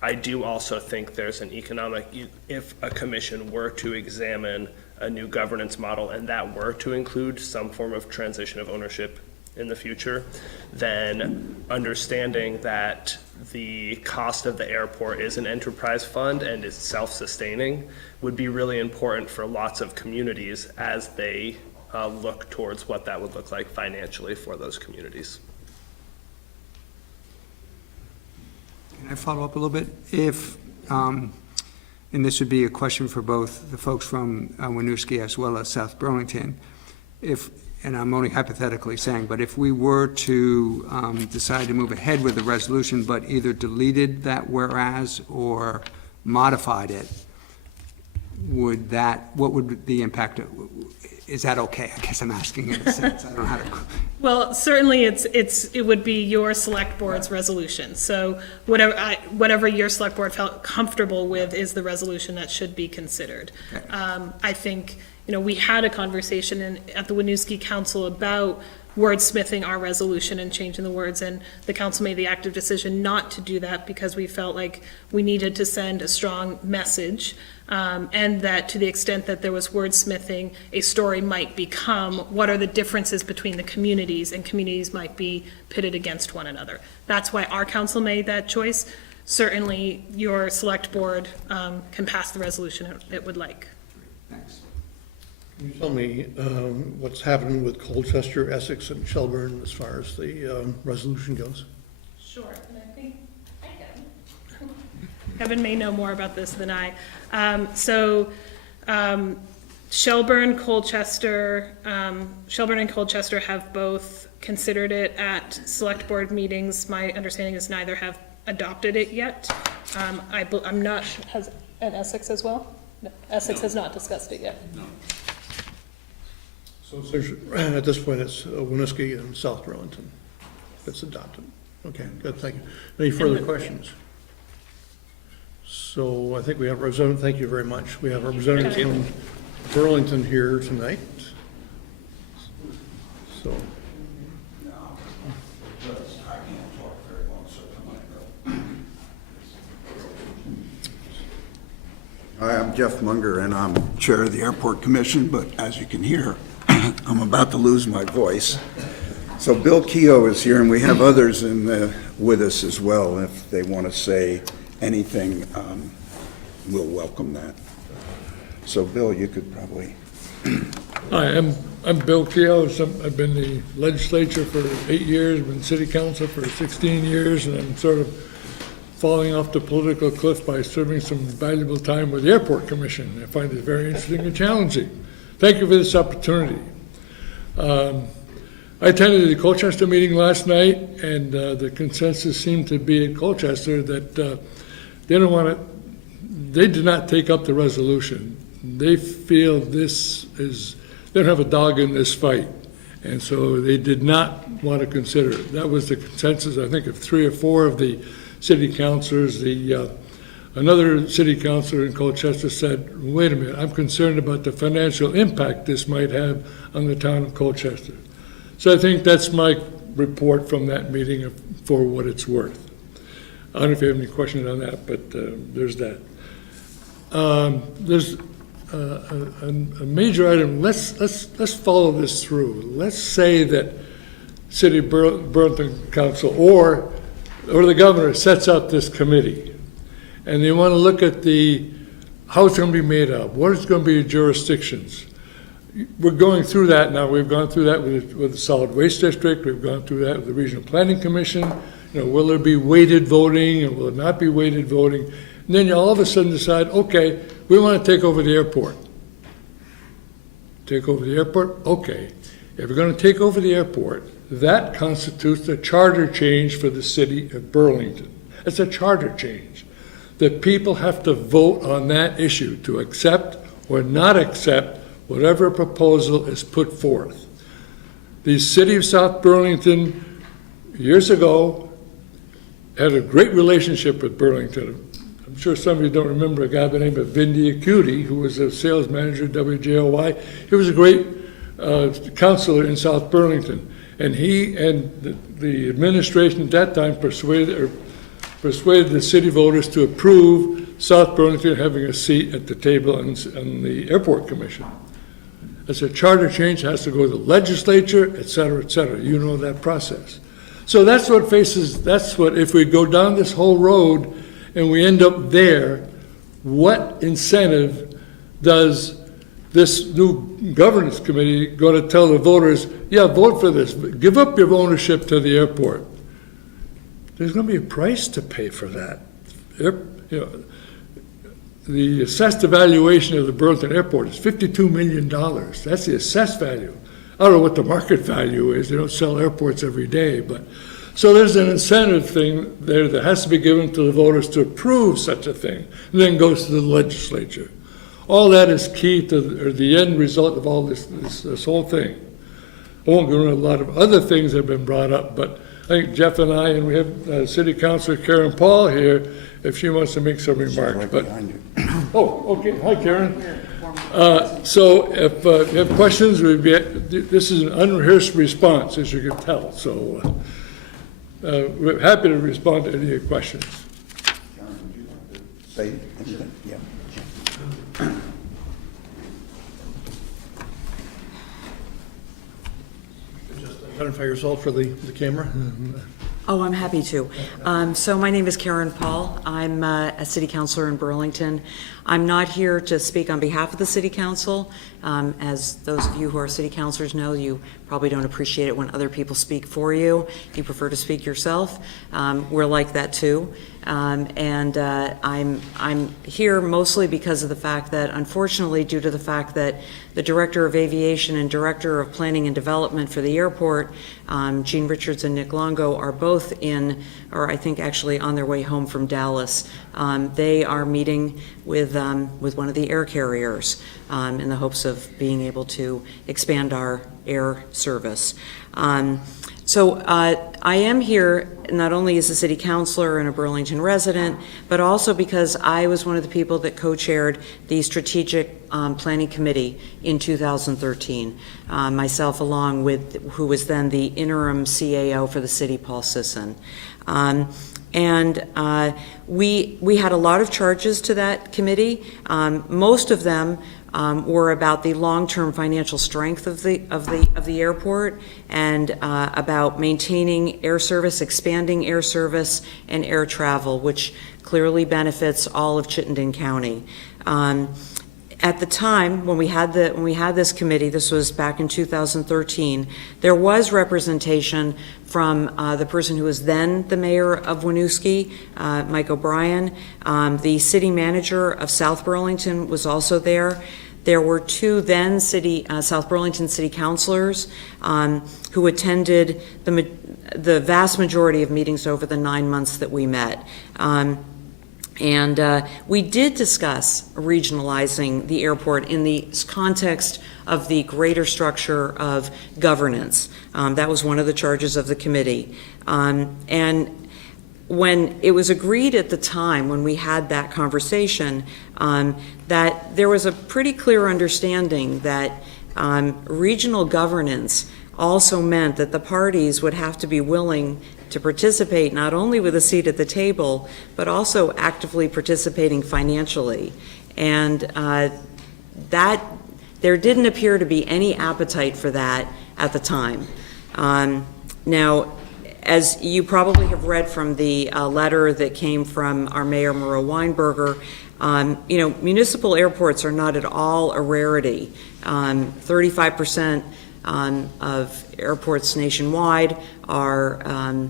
I do also think there's an economic, if a commission were to examine a new governance model and that were to include some form of transition of ownership in the future, then understanding that the cost of the airport is an enterprise fund and is self-sustaining would be really important for lots of communities as they look towards what that would look like financially for those communities. Can I follow up a little bit? If, and this would be a question for both the folks from Winooski as well as South Burlington, and I'm only hypothetically saying, but if we were to decide to move ahead with the resolution, but either deleted that whereas or modified it, what would the impact, is that okay? I guess I'm asking in a sense. I don't know how to. Well, certainly it would be your select board's resolution. So whatever your select board felt comfortable with is the resolution that should be considered. Okay. I think, we had a conversation at the Winooski Council about wordsmithing our resolution and changing the words, and the council made the active decision not to do that because we felt like we needed to send a strong message, and that to the extent that there was wordsmithing, a story might become what are the differences between the communities, and communities might be pitted against one another. That's why our council made that choice. Certainly your select board can pass the resolution it would like. Thanks. Can you tell me what's happening with Colchester, Essex, and Shelburne as far as the resolution goes? Sure, and I think I can. Kevin may know more about this than I. Shelburne, Colchester, Shelburne and Colchester have both considered it at select board meetings. My understanding is neither have adopted it yet. I'm not, and Essex as well? No, Essex has not discussed it yet. No. So at this point, it's Winooski and South Burlington that's adopted. Okay, good, thank you. Any further questions? So I think we have a representative, thank you very much. We have representatives from Burlington here tonight. So. Hi, I'm Jeff Munger, and I'm chair of the Airport Commission, but as you can hear, I'm about to lose my voice. So Bill Keogh is here, and we have others with us as well. If they want to say anything, we'll welcome that. So Bill, you could probably. Hi, I'm Bill Keogh. I've been in the legislature for 8 years, been city council for 16 years, and I'm sort of falling off the political cliff by serving some valuable time with the Airport Commission. I find it very interesting and challenging. Thank you for this opportunity. I attended the Colchester meeting last night, and the consensus seemed to be in Colchester that they did not take up the resolution. They feel they don't have a dog in this fight, and so they did not want to consider it. That was the consensus, I think, of 3 or 4 of the city councilors. Another city councilor in Colchester said, wait a minute, I'm concerned about the financial impact this might have on the town of Colchester. So I think that's my report from that meeting for what it's worth. I don't know if you have any questions on that, but there's that. There's a major item. Let's follow this through. Let's say that City Burlington Council or the governor sets up this committee, and they want to look at how it's going to be made up, what is going to be the jurisdictions. We're going through that now. We've gone through that with the Solid Waste District. We've gone through that with the Regional Planning Commission. Will there be weighted voting and will it not be weighted voting? And then you all of a sudden decide, okay, we want to take over the airport. Take over the airport? Okay. If we're gonna take over the airport, that constitutes a charter change for the city of Burlington. It's a charter change. The people have to vote on that issue to accept or not accept whatever proposal is put forth. The city of South Burlington, years ago, had a great relationship with Burlington. I'm sure some of you don't remember a guy by the name of Vindy Acuti, who was a sales manager at WJOY. He was a great counselor in South Burlington. And he and the administration at that time persuaded the city voters to approve South Burlington having a seat at the table on the airport commission. As a charter change, it has to go to the legislature, et cetera, et cetera. You know that process. So that's what if we go down this whole road and we end up there, what incentive does this new governance committee going to tell the voters, yeah, vote for this, give up your ownership to the airport? There's going to be a price to pay for that. The assessed evaluation of the Burlington Airport is $52 million. That's the assessed value. I don't know what the market value is. They don't sell airports every day. But so there's an incentive thing there that has to be given to the voters to approve such a thing, and then goes to the legislature. All that is key to the end result of all this whole thing. I won't go into a lot of other things that have been brought up, but I think Jeff and I, and we have City Councilor Karen Paul here, if she wants to make some remarks. But oh, okay. Hi, Karen. So if you have questions, this is an unrehearsed response, as you can tell. So we're happy to respond to any of your questions. Karen, would you like to say anything? Yeah. Just identify yourself for the camera. Oh, I'm happy to. So my name is Karen Paul. I'm a city councilor in Burlington. I'm not here to speak on behalf of the city council. As those of you who are city councilors know, you probably don't appreciate it when other people speak for you. You prefer to speak yourself. We're like that too. I'm here mostly because of the fact that, unfortunately, due to the fact that the Director of Aviation and Director of Planning and Development for the airport, Gene Richards and Nick Longo, are both or I think actually on their way home from Dallas. They are meeting with one of the air carriers in the hopes of being able to expand our air service. So I am here not only as a city councilor and a Burlington resident, but also because I was one of the people that co-chaired the strategic planning committee in 2013, myself along with who was then the interim CAO for the city, Paul Sisson. We had a lot of charges to that committee. Most of them were about the long-term financial strength of the airport and about maintaining air service, expanding air service, and air travel, which clearly benefits all of Chittenden County. At the time when we had this committee, this was back in 2013, there was representation from the person who was then the mayor of Winooski, Mike O'Brien. The city manager of South Burlington was also there. There were two then South Burlington city councilors who attended the vast majority of meetings over the 9 months that we met. We did discuss regionalizing the airport in the context of the greater structure of governance. That was one of the charges of the committee. And when it was agreed at the time, when we had that conversation, that there was a pretty clear understanding that regional governance also meant that the parties would have to be willing to participate not only with a seat at the table, but also actively participating financially. And that there didn't appear to be any appetite for that at the time. Now, as you probably have read from the letter that came from our mayor, Murrow Weinberger, municipal airports are not at all a rarity. 35% of airports nationwide are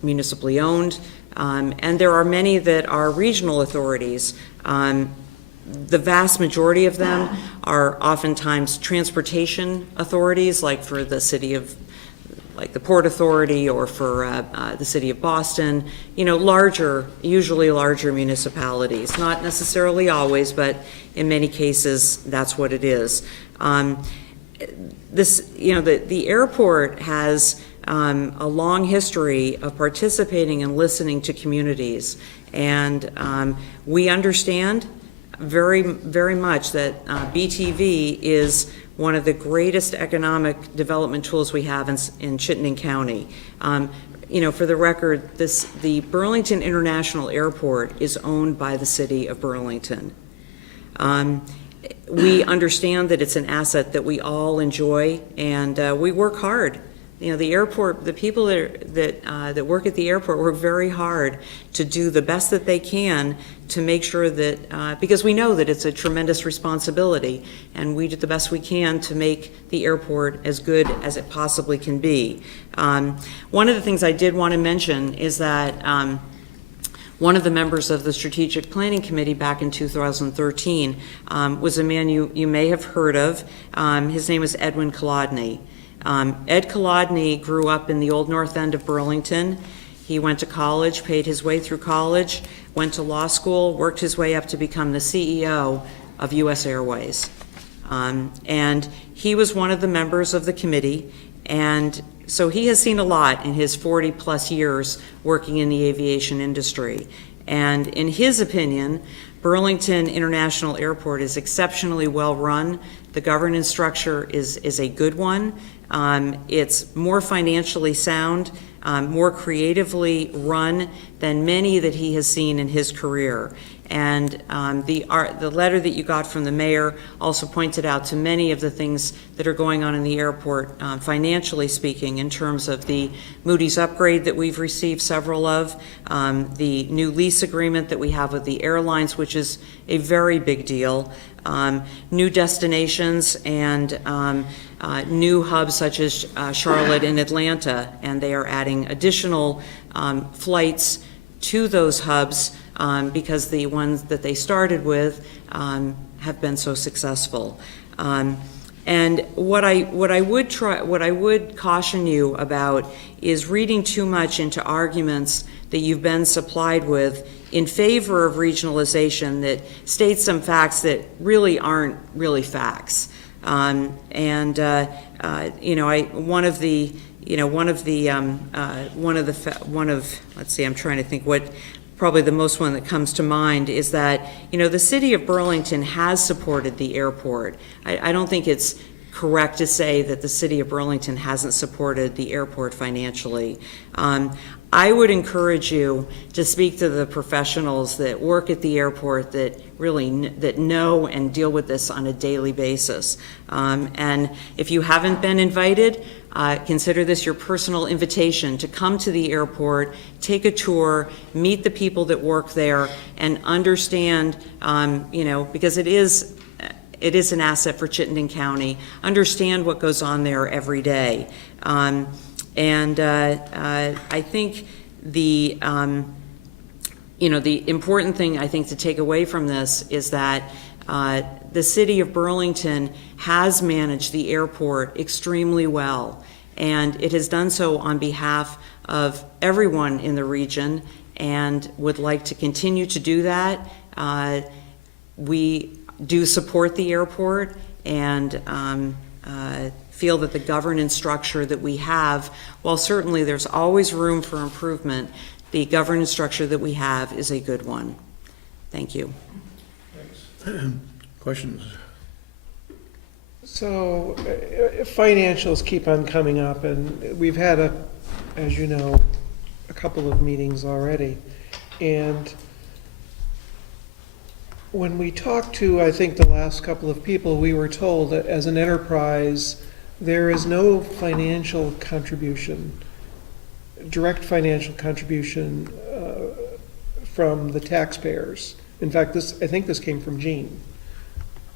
municipally owned, and there are many that are regional authorities. The vast majority of them are oftentimes transportation authorities, like for the city of, like the Port Authority, or for the city of Boston, usually larger municipalities. Not necessarily always, but in many cases, that's what it is. The airport has a long history of participating and listening to communities, and we understand very, very much that BTV is one of the greatest economic development tools we have in Chittenden County. For the record, the Burlington International Airport is owned by the city of Burlington. We understand that it's an asset that we all enjoy, and we work hard. The airport, the people that work at the airport work very hard to do the best that they can to make sure that, because we know that it's a tremendous responsibility, and we do the best we can to make the airport as good as it possibly can be. One of the things I did want to mention is that one of the members of the Strategic Planning Committee back in 2013 was a man you may have heard of. His name was Edwin Kolodny. Ed Kolodny grew up in the Old North End of Burlington. He went to college, paid his way through college, went to law school, worked his way up to become the CEO of U.S. Airways. And he was one of the members of the committee, and so he has seen a lot in his 40-plus years working in the aviation industry. And in his opinion, Burlington International Airport is exceptionally well run. The governance structure is a good one. It's more financially sound, more creatively run than many that he has seen in his career. And the letter that you got from the mayor also pointed out to many of the things that are going on in the airport, financially speaking, in terms of the Moody's upgrade that we've received several of, the new lease agreement that we have with the airlines, which is a very big deal, new destinations and new hubs such as Charlotte and Atlanta, and they are adding additional flights to those hubs because the ones that they started with have been so successful. And what I would caution you about is reading too much into arguments that you've been supplied with in favor of regionalization that state some facts that really aren't really facts. Let's see, I'm trying to think what, probably the most one that comes to mind is that, the city of Burlington has supported the airport. I don't think it's correct to say that the city of Burlington hasn't supported the airport financially. I would encourage you to speak to the professionals that work at the airport that really that know and deal with this on a daily basis. And if you haven't been invited, consider this your personal invitation to come to the airport, take a tour, meet the people that work there, and understand, because it is an asset for Chittenden County, understand what goes on there every day. I think the important thing I think to take away from this is that the city of Burlington has managed the airport extremely well, and it has done so on behalf of everyone in the region and would like to continue to do that. We do support the airport and feel that the governance structure that we have, while certainly there's always room for improvement, the governance structure that we have is a good one. Thank you. Thanks. Questions? So financials keep on coming up, and we've had as you know, a couple of meetings already. And when we talked to, I think, the last couple of people, we were told that as an enterprise, there is no financial contribution, direct financial contribution from the taxpayers. In fact, I think this came from Gene,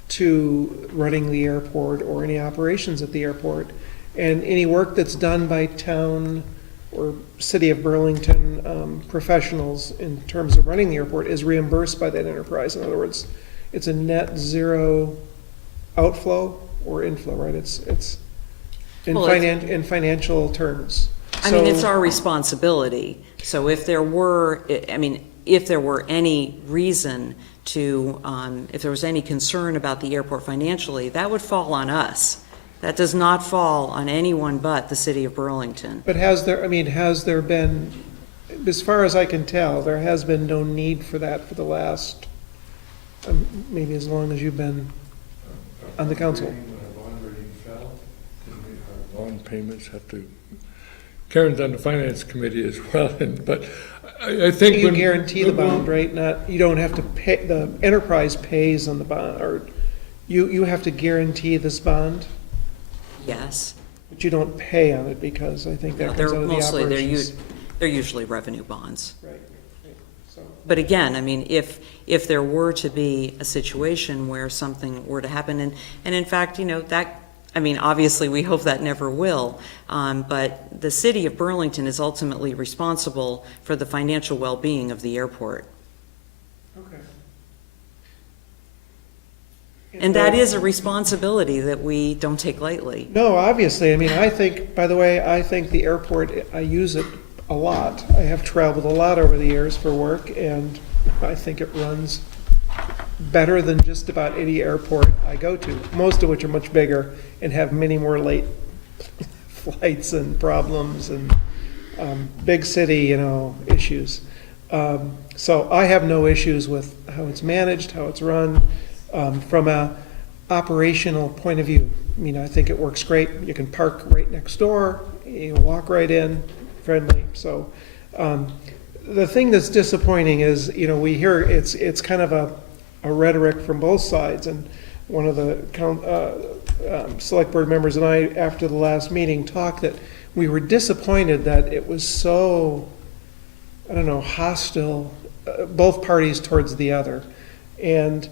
to running the airport or any operations at the airport. And any work that's done by town or city of Burlington professionals in terms of running the airport is reimbursed by that enterprise. In other words, it's a net zero outflow or inflow, right? It's in Well, in financial terms. I mean, it's So- our responsibility. So if there were, I mean, if there were any reason to, if there was any concern about the airport financially, that would fall on us. That does not fall on anyone but the city of Burlington. But has there been, as far as I can tell, there has been no need for that for the last, maybe as long as you've been on the council. When our bond rating fell, our bond payments have to, Karen's on the finance committee as well, but I think You when. guarantee the bond, right? Not, you don't have to pay, the enterprise pays on the bond, or you have to guarantee this bond, Yes. but you don't pay on it because I think that They're comes out of the mostly, operations. they're usually revenue bonds. Right, so. But again, I mean, if there were to be a situation where something were to happen, and in fact, you know, that, I mean, obviously, we hope that never will, but the city of Burlington is ultimately responsible for the financial well-being of the airport. Okay. And that is a responsibility that we don't take lightly. No, obviously, I mean, I think, by the way, I think the airport, I use it a lot. I have traveled a lot over the years for work, and I think it runs better than just about any airport I go to, most of which are much bigger and have many more late flights and problems and big city, you know, issues. So I have no issues with how it's managed, how it's run. From a operational point of view, I mean, I think it works great. You can park right next door, you walk right in, friendly. So the thing that's disappointing is, you know, we hear it's kind of a rhetoric from both sides, and one of the select board members and I, after the last meeting, talked that we were disappointed that it was so, I don't know, hostile, both parties towards the other. And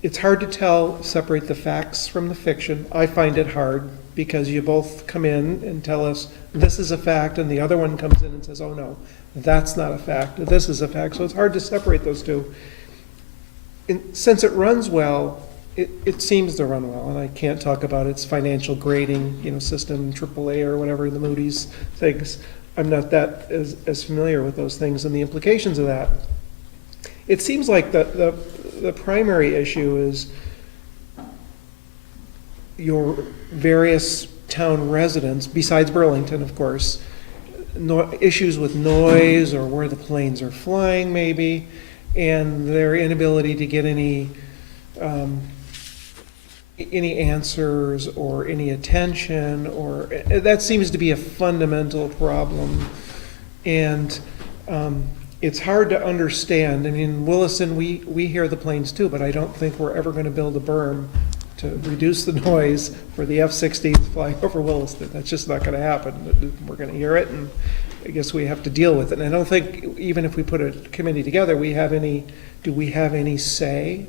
it's hard to separate the facts from the fiction. I find it hard because you both come in and tell us this is a fact, and the other one comes in and says, oh no, that's not a fact, this is a fact. So it's hard to separate those two. Since it runs well, it seems to run well, and I can't talk about its financial grading, you know, system, AAA or whatever the Moody's thinks. I'm not that as familiar with those things and the implications of that. It seems like the primary issue is your various town residents, besides Burlington, of course, issues with noise or where the planes are flying maybe, and their inability to get any answers or any attention, or that seems to be a fundamental problem. And it's hard to understand. I mean, in Williston, we hear the planes too, but I don't think we're ever going to build a berm to reduce the noise for the F-16s flying over Williston. That's just not going to happen. We're going to hear it, and I guess we have to deal with it. And I don't think, even if we put a committee together, do we have any say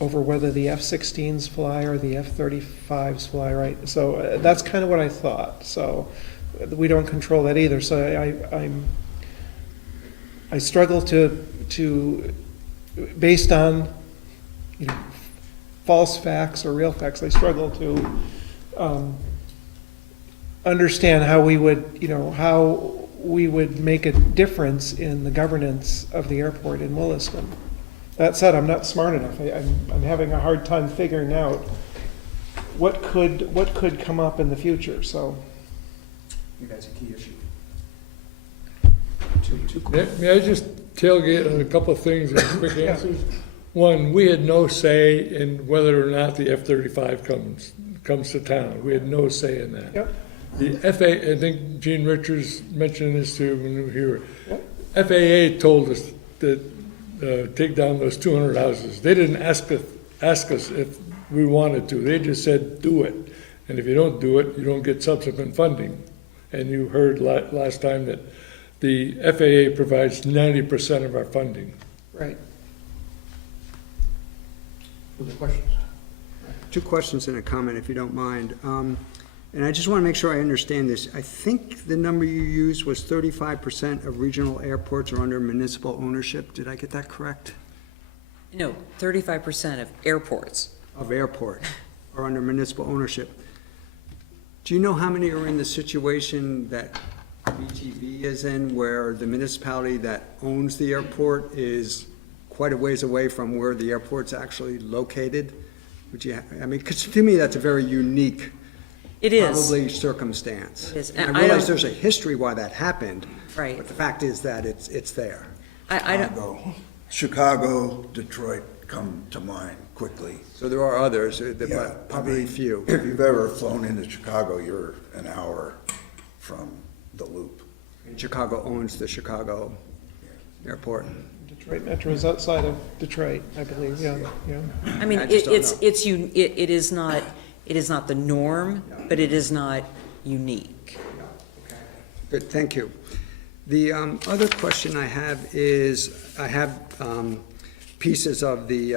over whether the F-16s fly or the F-35s fly, right? So that's kind of what I thought. So we don't control that either. So I struggle to based on, you know, false facts or real facts, I struggle to understand how we would make a difference in the governance of the airport in Williston. That said, I'm not smart enough. I'm having a hard time figuring out what could come up in the future. So I think that's a key issue. May I just tailgate on a couple of things and quick answers? One, we had no say in whether or not the F-35 comes to town. We had no say in that. Yep. The FAA, I think Gene Richards mentioned this too when we were here. Yep. FAA told us that take down those 200 houses. They didn't ask us if we wanted to. They just said, do it. And if you don't do it, you don't get subsequent funding. And you heard last time that the FAA provides 90% of our funding. right. Other questions? Two questions and a comment, if you don't mind. And I just want to make sure I understand this. I think the number you used was 35% of regional airports are under municipal ownership. Did I get that correct? No, 35% of airports. of airport are under municipal ownership. Do you know how many are in the situation that BTV is in, where the municipality that owns the airport is quite a ways away from where the airport's actually located? Would you, I mean, 'cause to me, that's a very unique, It is. probably circumstance. It is. And And I I realize don't- there's a history why that happened. Right. But the fact is that it's there. I don't, Chicago, Detroit come to mind quickly. So there are others, Yeah, but probably few. If you've ever flown into Chicago, you're an hour from the loop. And Chicago owns the Chicago airport. Detroit Metro is outside of Detroit, I believe, yeah. I mean, I just don't know. it is not the norm, but it is not unique. Good, thank you. The other question I have is, I have pieces of the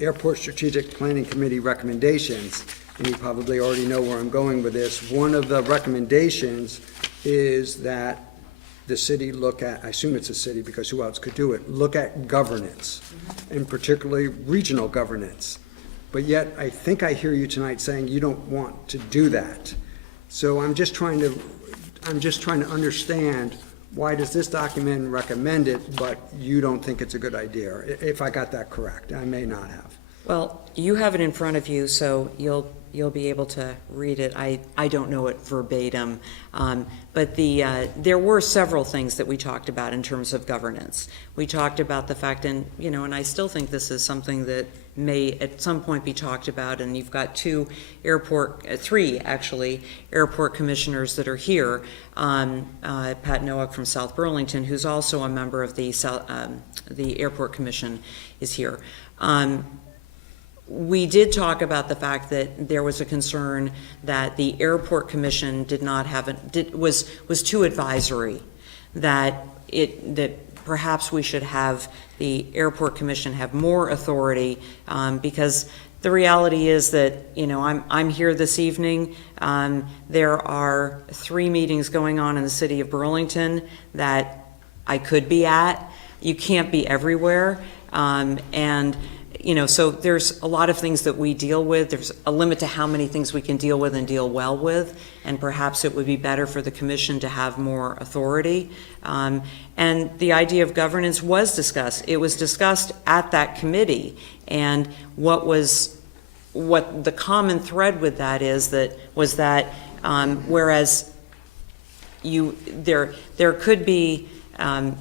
Airport Strategic Planning Committee recommendations, and you probably already know where I'm going with this. One of the recommendations is that the city look at, I assume it's a city because who else could do it, look at governance, and particularly regional governance. But yet, I think I hear you tonight saying you don't want to do that. So I'm just trying to understand, why does this document recommend it, but you don't think it's a good idea? If I got that correct, I may not have. Well, you have it in front of you, so you'll be able to read it. I don't know it verbatim, but there were several things that we talked about in terms of governance. We talked about the fact, and I still think this is something that may at some point be talked about, and you've got three actually, airport commissioners that are here. Pat Nowak from South Burlington, who's also a member of the Airport Commission, is here. We did talk about the fact that there was a concern that the Airport Commission was too advisory, that perhaps we should have the Airport Commission have more authority, because the reality is that, I'm here this evening. There are 3 meetings going on in the city of Burlington that I could be at. You can't be everywhere. So there's a lot of things that we deal with. There's a limit to how many things we can deal with and deal well with, and perhaps it would be better for the commission to have more authority. And the idea of governance was discussed. It was discussed at that committee, and what the common thread with that was that whereas there could be,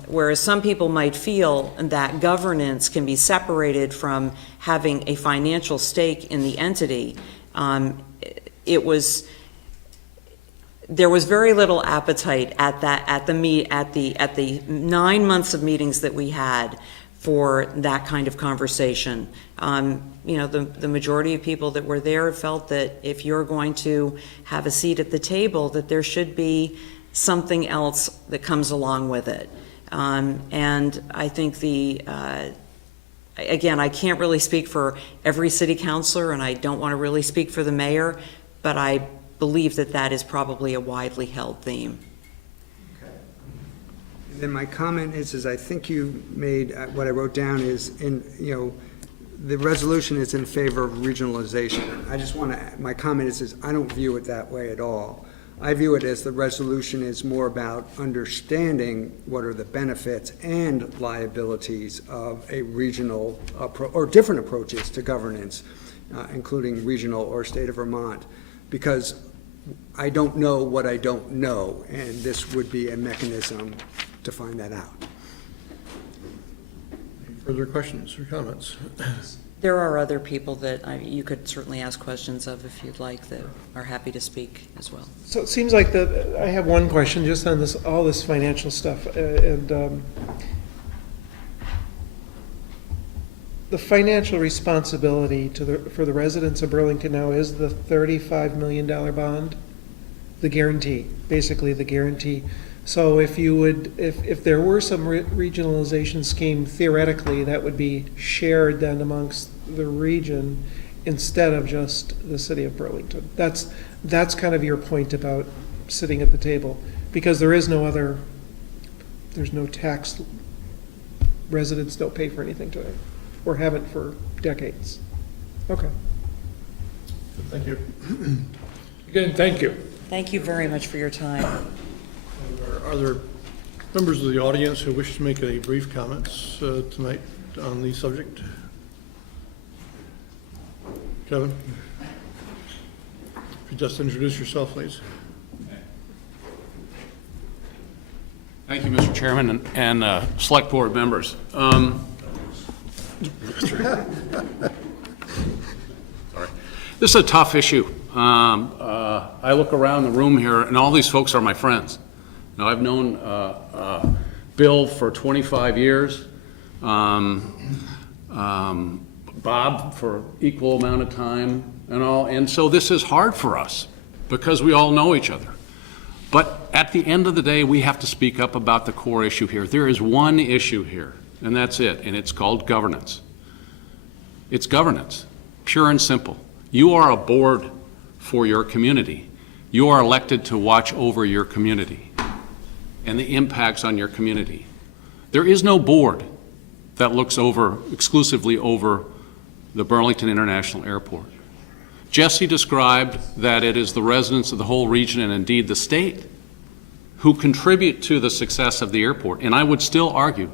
whereas some people might feel that governance can be separated from having a financial stake in the entity, there was very little appetite at the 9 months of meetings that we had for that kind of conversation. The majority of people that were there felt that if you're going to have a seat at the table, that there should be something else that comes along with it. And I think again, I can't really speak for every city councilor, and I don't want to really speak for the mayor, but I believe that is probably a widely held theme. And then my comment is I think you made, what I wrote down is, the resolution is in favor of regionalization. My comment is I don't view it that way at all. I view it as the resolution is more about understanding what are the benefits and liabilities of a regional or different approaches to governance, including regional or state of Vermont, because I don't know what I don't know, and this would be a mechanism to find that out. Further questions or comments? There are other people that you could certainly ask questions of if you'd like, that are happy to speak as well. So it seems like I have one question just on all this financial stuff, and the financial responsibility for the residents of Burlington now is the $35 million bond, the guarantee, basically the guarantee. So if there were some regionalization scheme, theoretically, that would be shared then amongst the region instead of just the city of Burlington. That's kind of your point about sitting at the table, because there's no tax residents don't pay for anything to it, or haven't for decades. Okay. Thank you. Again, thank you. Thank you very much for your time. Are there members of the audience who wish to make any brief comments tonight on the subject? Kevin? If you just introduce yourself, please. Thank you, Mr. Chairman and Select Board members. Sorry. This is a tough issue. I look around the room here, and all these folks are my friends. Now, I've known Bill for 25 years, Bob for equal amount of time, and so this is hard for us because we all know each other. But at the end of the day, we have to speak up about the core issue here. There is one issue here, and that's it, and it's called governance. It's governance, pure and simple. You are a board for your community. You are elected to watch over your community and the impacts on your community. There is no board that looks exclusively over the Burlington International Airport. Jesse described that it is the residents of the whole region and indeed the state who contribute to the success of the airport. And I would still argue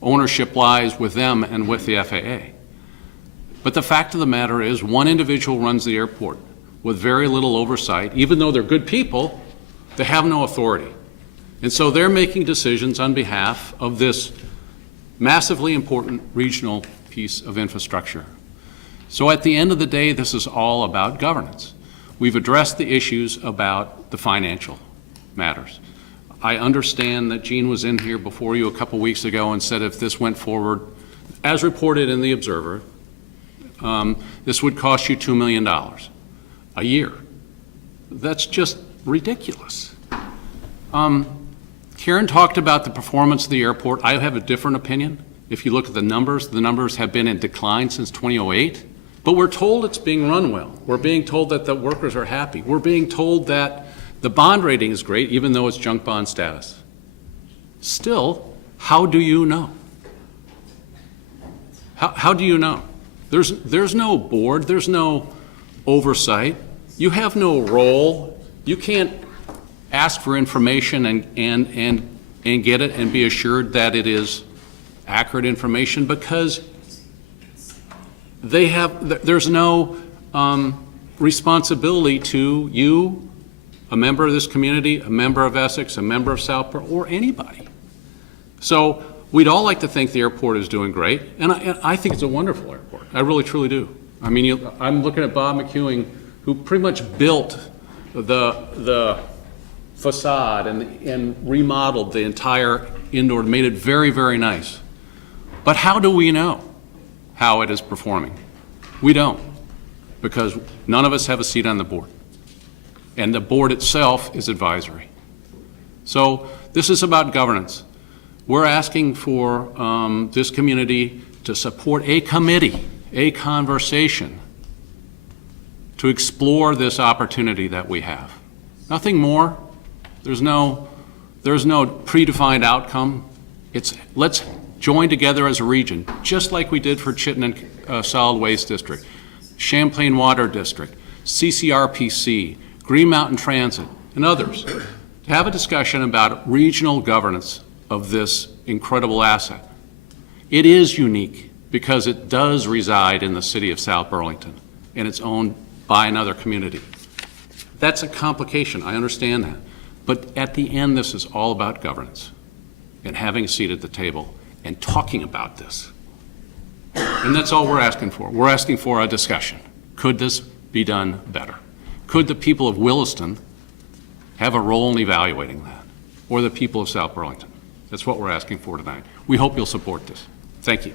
ownership lies with them and with the FAA. But the fact of the matter is, one individual runs the airport with very little oversight. Even though they're good people, they have no authority. And so they're making decisions on behalf of this massively important regional piece of infrastructure. So at the end of the day, this is all about governance. We've addressed the issues about the financial matters. I understand that Gene was in here before you a couple weeks ago and said if this went forward, as reported in the Observer, this would cost you $2 million a year. That's just ridiculous. Karen talked about the performance of the airport. I have a different opinion. If you look at the numbers have been in decline since 2008, but we're told it's being run well. We're being told that the workers are happy. We're being told that the bond rating is great, even though it's junk bond status. Still, how do you know? How do you know? There's no board, there's no oversight. You have no role. You can't ask for information and get it and be assured that it is accurate information because there's no responsibility to you, a member of this community, a member of Essex, a member of Southport, or anybody. So we'd all like to think the airport is doing great, and I think it's a wonderful airport. I really, truly do. I mean, I'm looking at Bob McEwing, who pretty much built the facade and remodeled the entire indoor, made it very, very nice. But how do we know how it is performing? We don't, because none of us have a seat on the board. And the board itself is advisory. So this is about governance. We're asking for this community to support a committee, a conversation, to explore this opportunity that we have. Nothing more. There's no predefined outcome. Let's join together as a region, just like we did for Chittenden Solid Waste District, Champlain Water District, CCRPC, Green Mountain Transit, and others, to have a discussion about regional governance of this incredible asset. It is unique because it does reside in the city of South Burlington and it's owned by another community. That's a complication, I understand that. But at the end, this is all about governance and having a seat at the table and talking about this. And that's all we're asking for. We're asking for a discussion. Could this be done better? Could the people of Williston have a role in evaluating that? Or the people of South Burlington? That's what we're asking for tonight. We hope you'll support this. Thank you.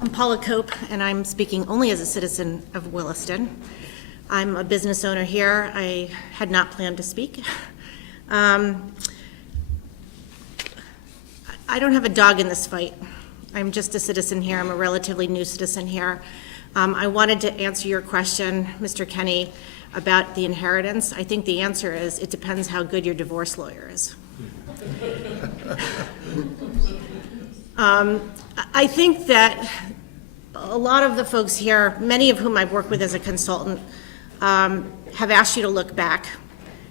I'm Paula Cope, and I'm speaking only as a citizen of Williston. I'm a business owner here. I had not planned to speak. I don't have a dog in this fight. I'm just a citizen here. I'm a relatively new citizen here. I wanted to answer your question, Mr. Kenny, about the inheritance. I think the answer is, it depends how good your divorce lawyer is. I think that a lot of the folks here, many of whom I've worked with as a consultant, have asked you to look back.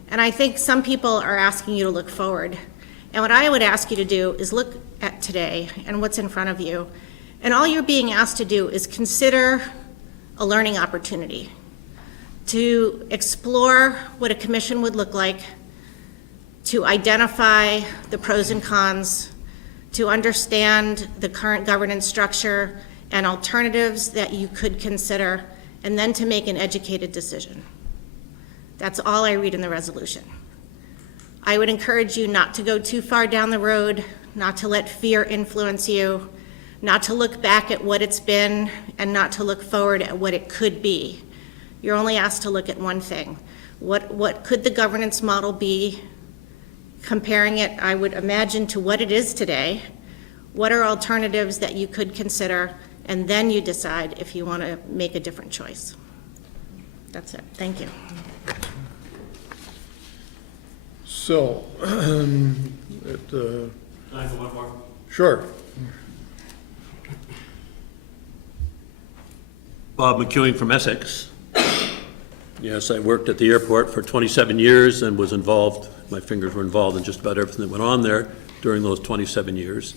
And I think some people are asking you to look forward. And what I would ask you to do is look at today and what's in front of you. And all you're being asked to do is consider a learning opportunity, to explore what a commission would look like, to identify the pros and cons, to understand the current governance structure and alternatives that you could consider, and then to make an educated decision. That's all I read in the resolution. I would encourage you not to go too far down the road, not to let fear influence you, not to look back at what it's been, and not to look forward at what it could be. You're only asked to look at one thing. What could the governance model be? Comparing it, I would imagine, to what it is today. What are alternatives that you could consider? And then you decide if you want to make a different choice. That's it. Thank you. So, Time for one more. sure. Bob McEwing from Essex. Yes, I worked at the airport for 27 years and was involved, my fingers were involved in just about everything that went on there during those 27 years.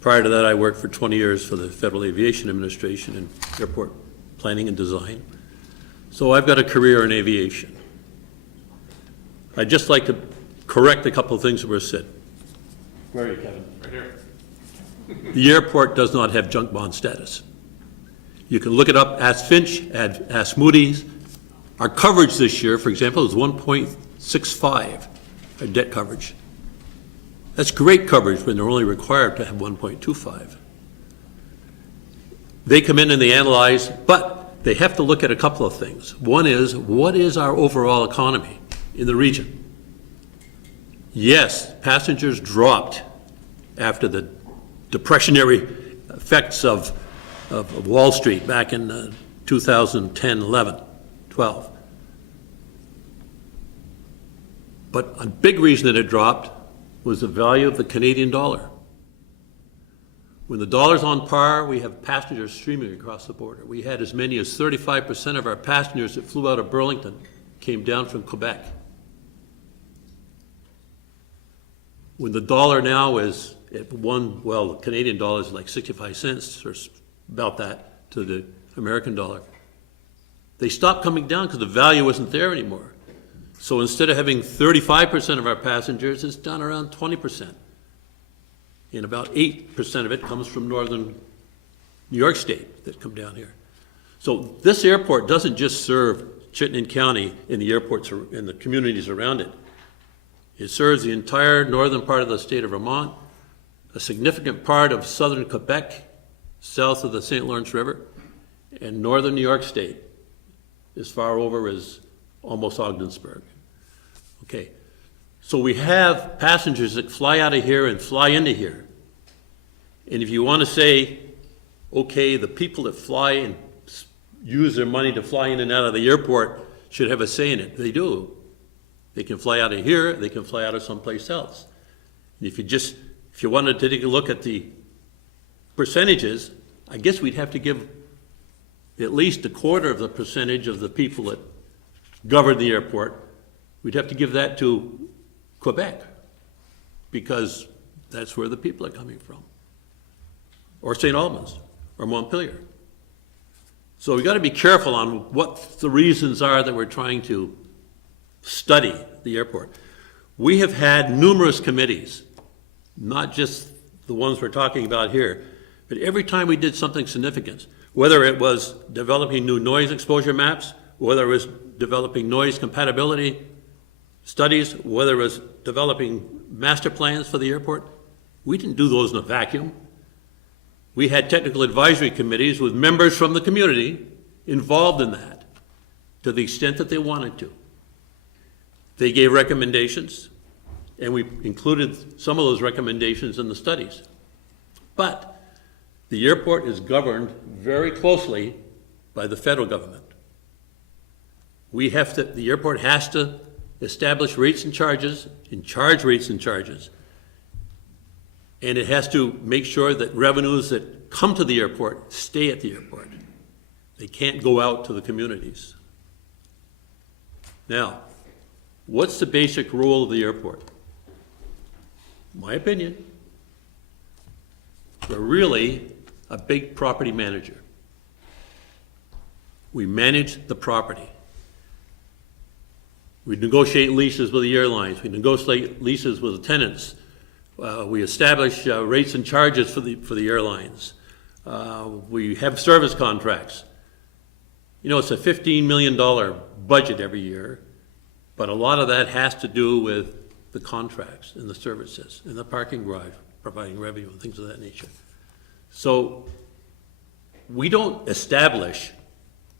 Prior to that, I worked for 20 years for the Federal Aviation Administration in airport planning and design. So I've got a career in aviation. I'd just like to correct a couple of things that were said. Where are you, Kevin? Right here. The airport does not have junk bond status. You can look it up, ask Finch, ask Moody's. Our coverage this year, for example, is 1.65, our debt coverage. That's great coverage when they're only required to have 1.25. They come in and they analyze, but they have to look at a couple of things. One is, what is our overall economy in the region? Yes, passengers dropped after the depressionary effects of Wall Street back in 2010, 11, 12. But a big reason that it dropped was the value of the Canadian dollar. When the dollar's on par, we have passengers streaming across the border. We had as many as 35% of our passengers that flew out of Burlington came down from Quebec. When the dollar now is at the Canadian dollar is like 65 cents or about that to the American dollar. They stopped coming down because the value wasn't there anymore. So instead of having 35% of our passengers, it's down around 20%. And about 8% of it comes from northern New York State that come down here. So this airport doesn't just serve Chittenden County and the airports and the communities around it. It serves the entire northern part of the state of Vermont, a significant part of southern Quebec, south of the St. Lawrence River, and northern New York State, as far over as almost Ogdensburg. Okay, so we have passengers that fly out of here and fly into here. And if you want to say, okay, the people that fly and use their money to fly in and out of the airport should have a say in it, they do. They can fly out of here, they can fly out of someplace else. And if you wanted to take a look at the percentages, I guess we'd have to give at least a quarter of the percentage of the people that govern the airport, we'd have to give that to Quebec, because that's where the people are coming from. Or St. Albans, or Montpelier. So we've got to be careful on what the reasons are that we're trying to study the airport. We have had numerous committees, not just the ones we're talking about here, but every time we did something significant, whether it was developing new noise exposure maps, whether it was developing noise compatibility studies, whether it was developing master plans for the airport, we didn't do those in a vacuum. We had technical advisory committees with members from the community involved in that to the extent that they wanted to. They gave recommendations, and we included some of those recommendations in the studies. But the airport is governed very closely by the federal government. The airport has to establish rates and charges, and charge rates and charges. And it has to make sure that revenues that come to the airport stay at the airport. They can't go out to the communities. Now, what's the basic rule of the airport? My opinion, we're really a big property manager. We manage the property. We negotiate leases with the airlines. We negotiate leases with the tenants. We establish rates and charges for the airlines. We have service contracts. You know, it's a $15 million budget every year, but a lot of that has to do with the contracts and the services and the parking garage providing revenue and things of that nature. So we don't establish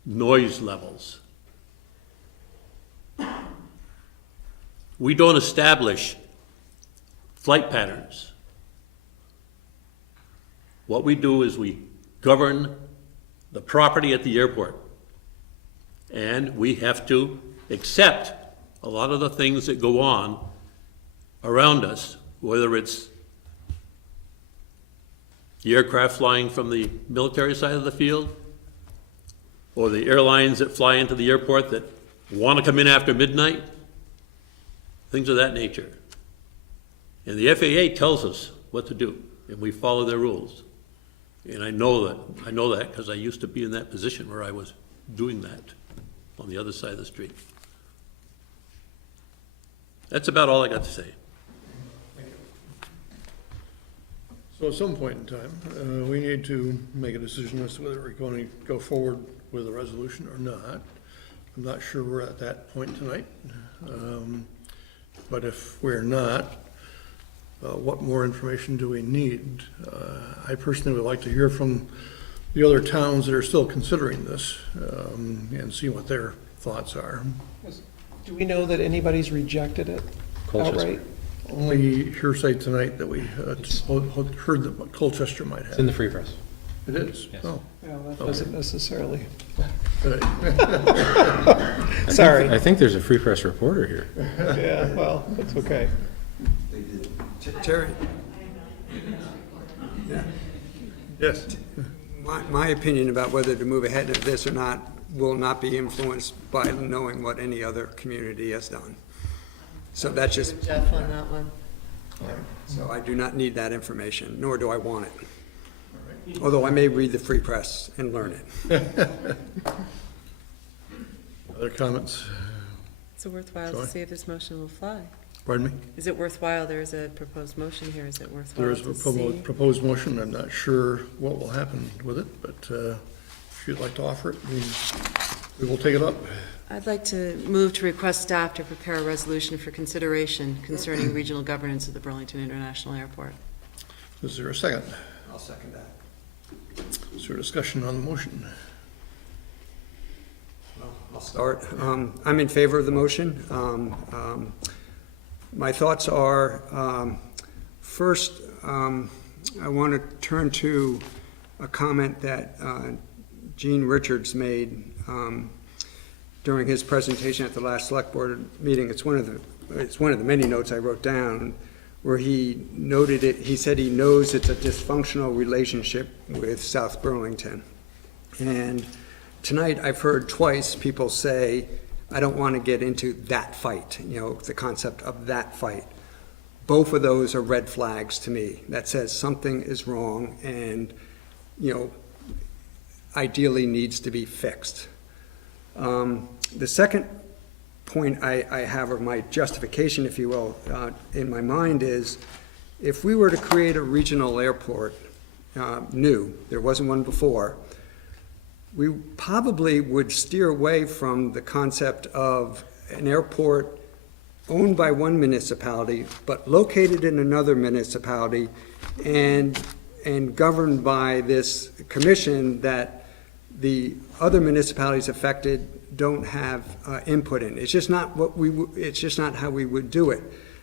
noise levels. We don't establish flight patterns. What we do is we govern the property at the airport. And we have to accept a lot of the things that go on around us, whether it's the aircraft flying from the military side of the field, or the airlines that fly into the airport that want to come in after midnight, things of that nature. And the FAA tells us what to do, and we follow their rules. And I know that because I used to be in that position where I was doing that on the other side of the street. That's about all I got to say. So at some point in time, we need to make a decision as to whether we're going to go forward with a resolution or not. I'm not sure we're at that point tonight. But if we're not, what more information do we need? I personally would like to hear from the other towns that are still considering this and see what their thoughts are. Do we know that anybody's rejected it outright? Only hearsay tonight that we heard that Colchester might have. It's in the Free Press. It is? Yes. Oh. Well, that doesn't necessarily. Sorry. I think there's a Free Press reporter here. Yeah, well, that's okay. Terry? Yes. My opinion about whether to move ahead with this or not will not be influenced by knowing what any other community has done. So that's just. Jeff on that one. So I do not need that information, nor do I want it. Although I may read the Free Press and learn it. Other comments? Is it worthwhile to see if this motion will fly? Pardon me? Is it worthwhile? There's a proposed motion here. Is it worthwhile There is to a see? proposed motion. I'm not sure what will happen with it, but if you'd like to offer it, we will take it up. I'd like to move to request staff to prepare a resolution for consideration concerning regional governance of the Burlington International Airport. Is there a second? I'll second that. Is there discussion on the motion? I'll start. I'm in favor of the motion. My thoughts are, first, I want to turn to a comment that Gene Richards made during his presentation at the last select board meeting. It's one of the many notes I wrote down where he noted it. He said he knows it's a dysfunctional relationship with South Burlington. And tonight I've heard twice people say, I don't want to get into that fight, the concept of that fight. Both of those are red flags to me. That says something is wrong and, ideally needs to be fixed. The second point I have, or my justification, if you will, in my mind is, if we were to create a regional airport, new, there wasn't one before, we probably would steer away from the concept of an airport owned by one municipality, but located in another municipality and governed by this commission that the other municipalities affected don't have input in. It's just not it's just not how we would do it.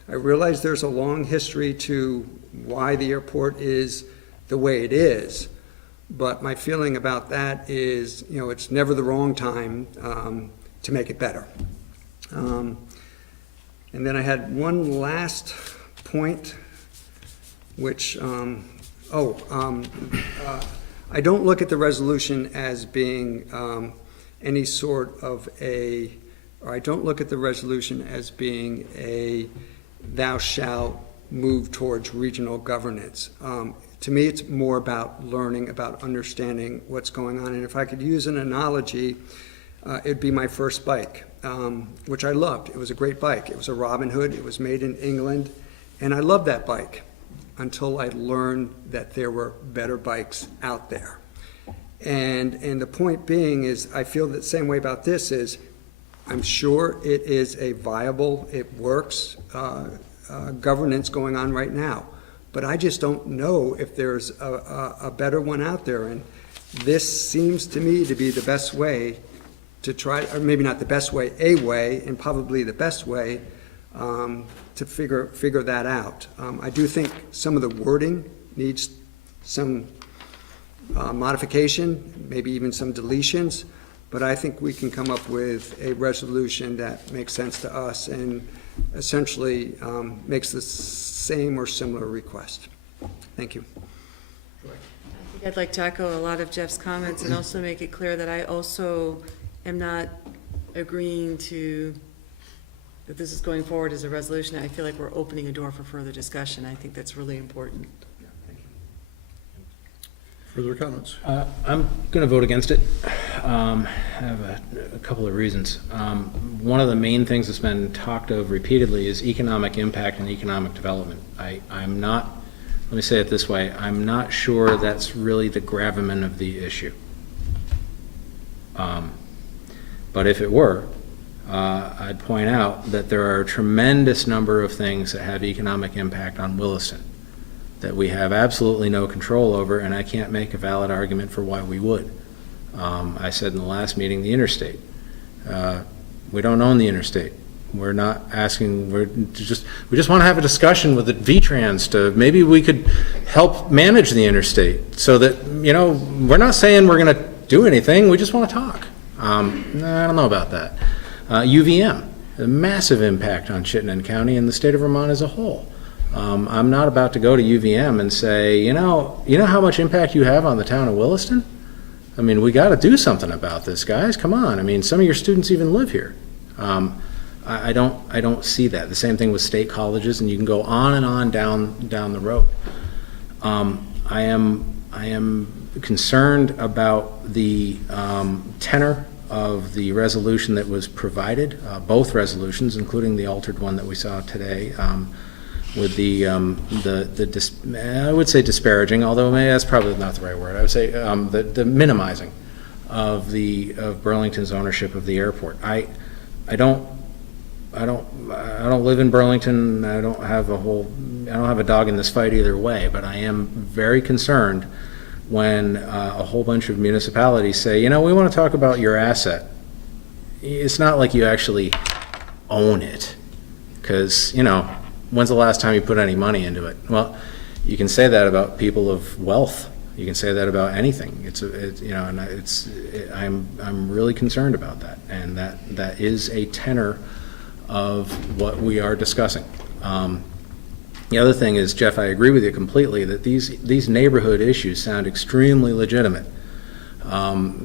I realize there's a long history to why the airport is the way it is, But my feeling about that is, it's never the wrong time to make it better. And then I had one last point, which, I don't look at the resolution as being any sort of I don't look at the resolution as being thou shalt move towards regional governance. To me, it's more about learning, about understanding what's going on. And if I could use an analogy, it'd be my first bike, which I loved. It was a great bike. It was a Robin Hood. It was made in England. And I loved that bike until I learned that there were better bikes out there. And the point being is, I feel the same way about this is, I'm sure it is a viable, it works, governance going on right now. But I just don't know if there's a better one out there. And this seems to me to be the best way to try, or maybe not the best way, a way, and probably the best way to figure that out. I do think some of the wording needs some modification, maybe even some deletions, but I think we can come up with a resolution that makes sense to us and essentially makes the same or similar request. Thank you. I think I'd like to echo a lot of Jeff's comments and also make it clear that I also am not agreeing to that this is going forward as a resolution. I feel like we're opening a door for further discussion. I think that's really important. Further comments? I'm going to vote against it. I have a couple of reasons. One of the main things that's been talked of repeatedly is economic impact and economic development. I'm not, let me say it this way, I'm not sure that's really the gravamen of the issue. But if it were, I'd point out that there are a tremendous number of things that have economic impact on Williston that we have absolutely no control over, and I can't make a valid argument for why we would. I said in the last meeting, the interstate. We don't own the interstate. We're not asking, we just want to have a discussion with the V-Trans to, maybe we could help manage the interstate so that, we're not saying we're going to do anything, we just want to talk. I don't know about that. UVM, a massive impact on Chittenden County and the state of Vermont as a whole. I'm not about to go to UVM and say, you know how much impact you have on the town of Williston? I mean, we got to do something about this, guys. Come on. I mean, some of your students even live here. I don't see that. The same thing with state colleges, and you can go on and on down the road. I am concerned about the tenor of the resolution that was provided, both resolutions, including the altered one that we saw today. With I would say disparaging, although maybe that's probably not the right word. I would say the minimizing of Burlington's ownership of the airport. I don't live in Burlington. I don't have a dog in this fight either way. But I am very concerned when a whole bunch of municipalities say, we want to talk about your asset. It's not like you actually own it, because when's the last time you put any money into it? Well, you can say that about people of wealth. You can say that about anything. I'm really concerned about that, and that is a tenor of what we are discussing. The other thing is, Jeff, I agree with you completely that these neighborhood issues sound extremely legitimate.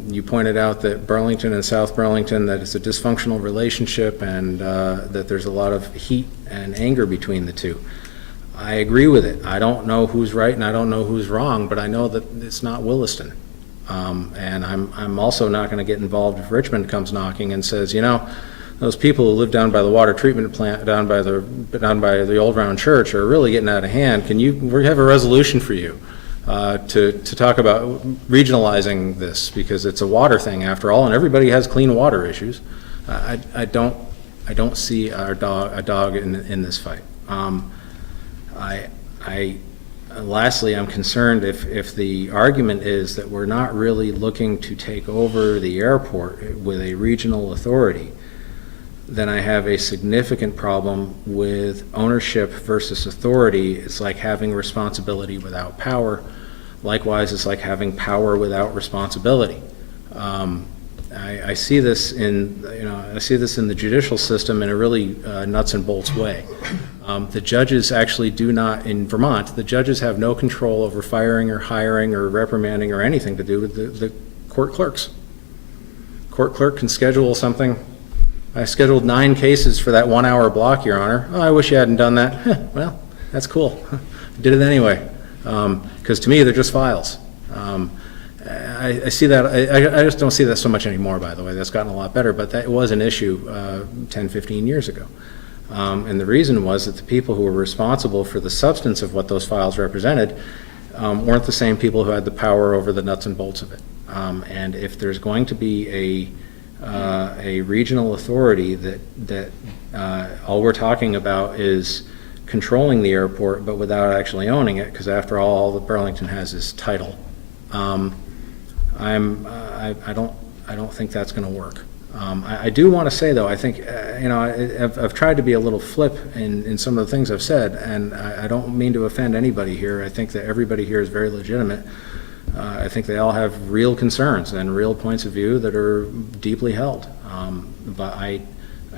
You pointed out that Burlington and South Burlington, that it's a dysfunctional relationship and that there's a lot of heat and anger between the two. I agree with it. I don't know who's right and I don't know who's wrong, but I know that it's not Williston. And I'm also not going to get involved if Richmond comes knocking and says, those people who live down by the water treatment plant, down by the old round church are really getting out of hand. We have a resolution for you. To talk about regionalizing this, because it's a water thing after all, and everybody has clean water issues. I don't see a dog in this fight. Lastly, I'm concerned if the argument is that we're not really looking to take over the airport with a regional authority, then I have a significant problem with ownership versus authority. It's like having responsibility without power. Likewise, it's like having power without responsibility. I see this in, I see this in the judicial system in a really nuts and bolts way. The judges actually do not, in Vermont, the judges have no control over firing or hiring or reprimanding or anything to do with the court clerks. Court clerk can schedule something. I scheduled 9 cases for that 1 hour block, Your Honor. Oh, I wish you hadn't done that. Well, that's cool. I did it anyway. Because to me, they're just files. I see that, I just don't see that so much anymore, by the way. That's gotten a lot better, but that was an issue 10, 15 years ago. And the reason was that the people who were responsible for the substance of what those files represented weren't the same people who had the power over the nuts and bolts of it. And if there's going to be a regional authority that all we're talking about is controlling the airport, but without actually owning it, because after all that Burlington has is title. I don't think that's going to work. I do want to say, though, I think I've tried to be a little flip in some of the things I've said, and I don't mean to offend anybody here. I think that everybody here is very legitimate. I think they all have real concerns and real points of view that are deeply held. But I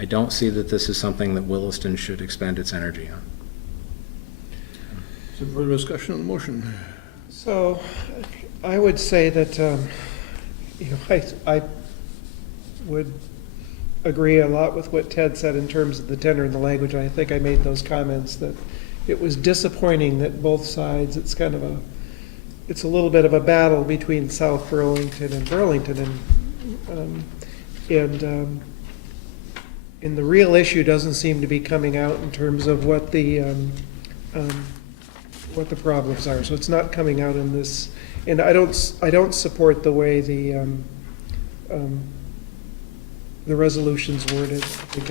don't see that this is something that Williston should expend its energy on. Is there further discussion on the motion? So I would say that, I would agree a lot with what Ted said in terms of the tenor and the language. I think I made those comments that it was disappointing that both sides, it's a little bit of a battle between South Burlington and Burlington, and the real issue doesn't seem to be coming out in terms of what the problems are. So it's not coming out in this, and I don't support the way the resolution's worded. I think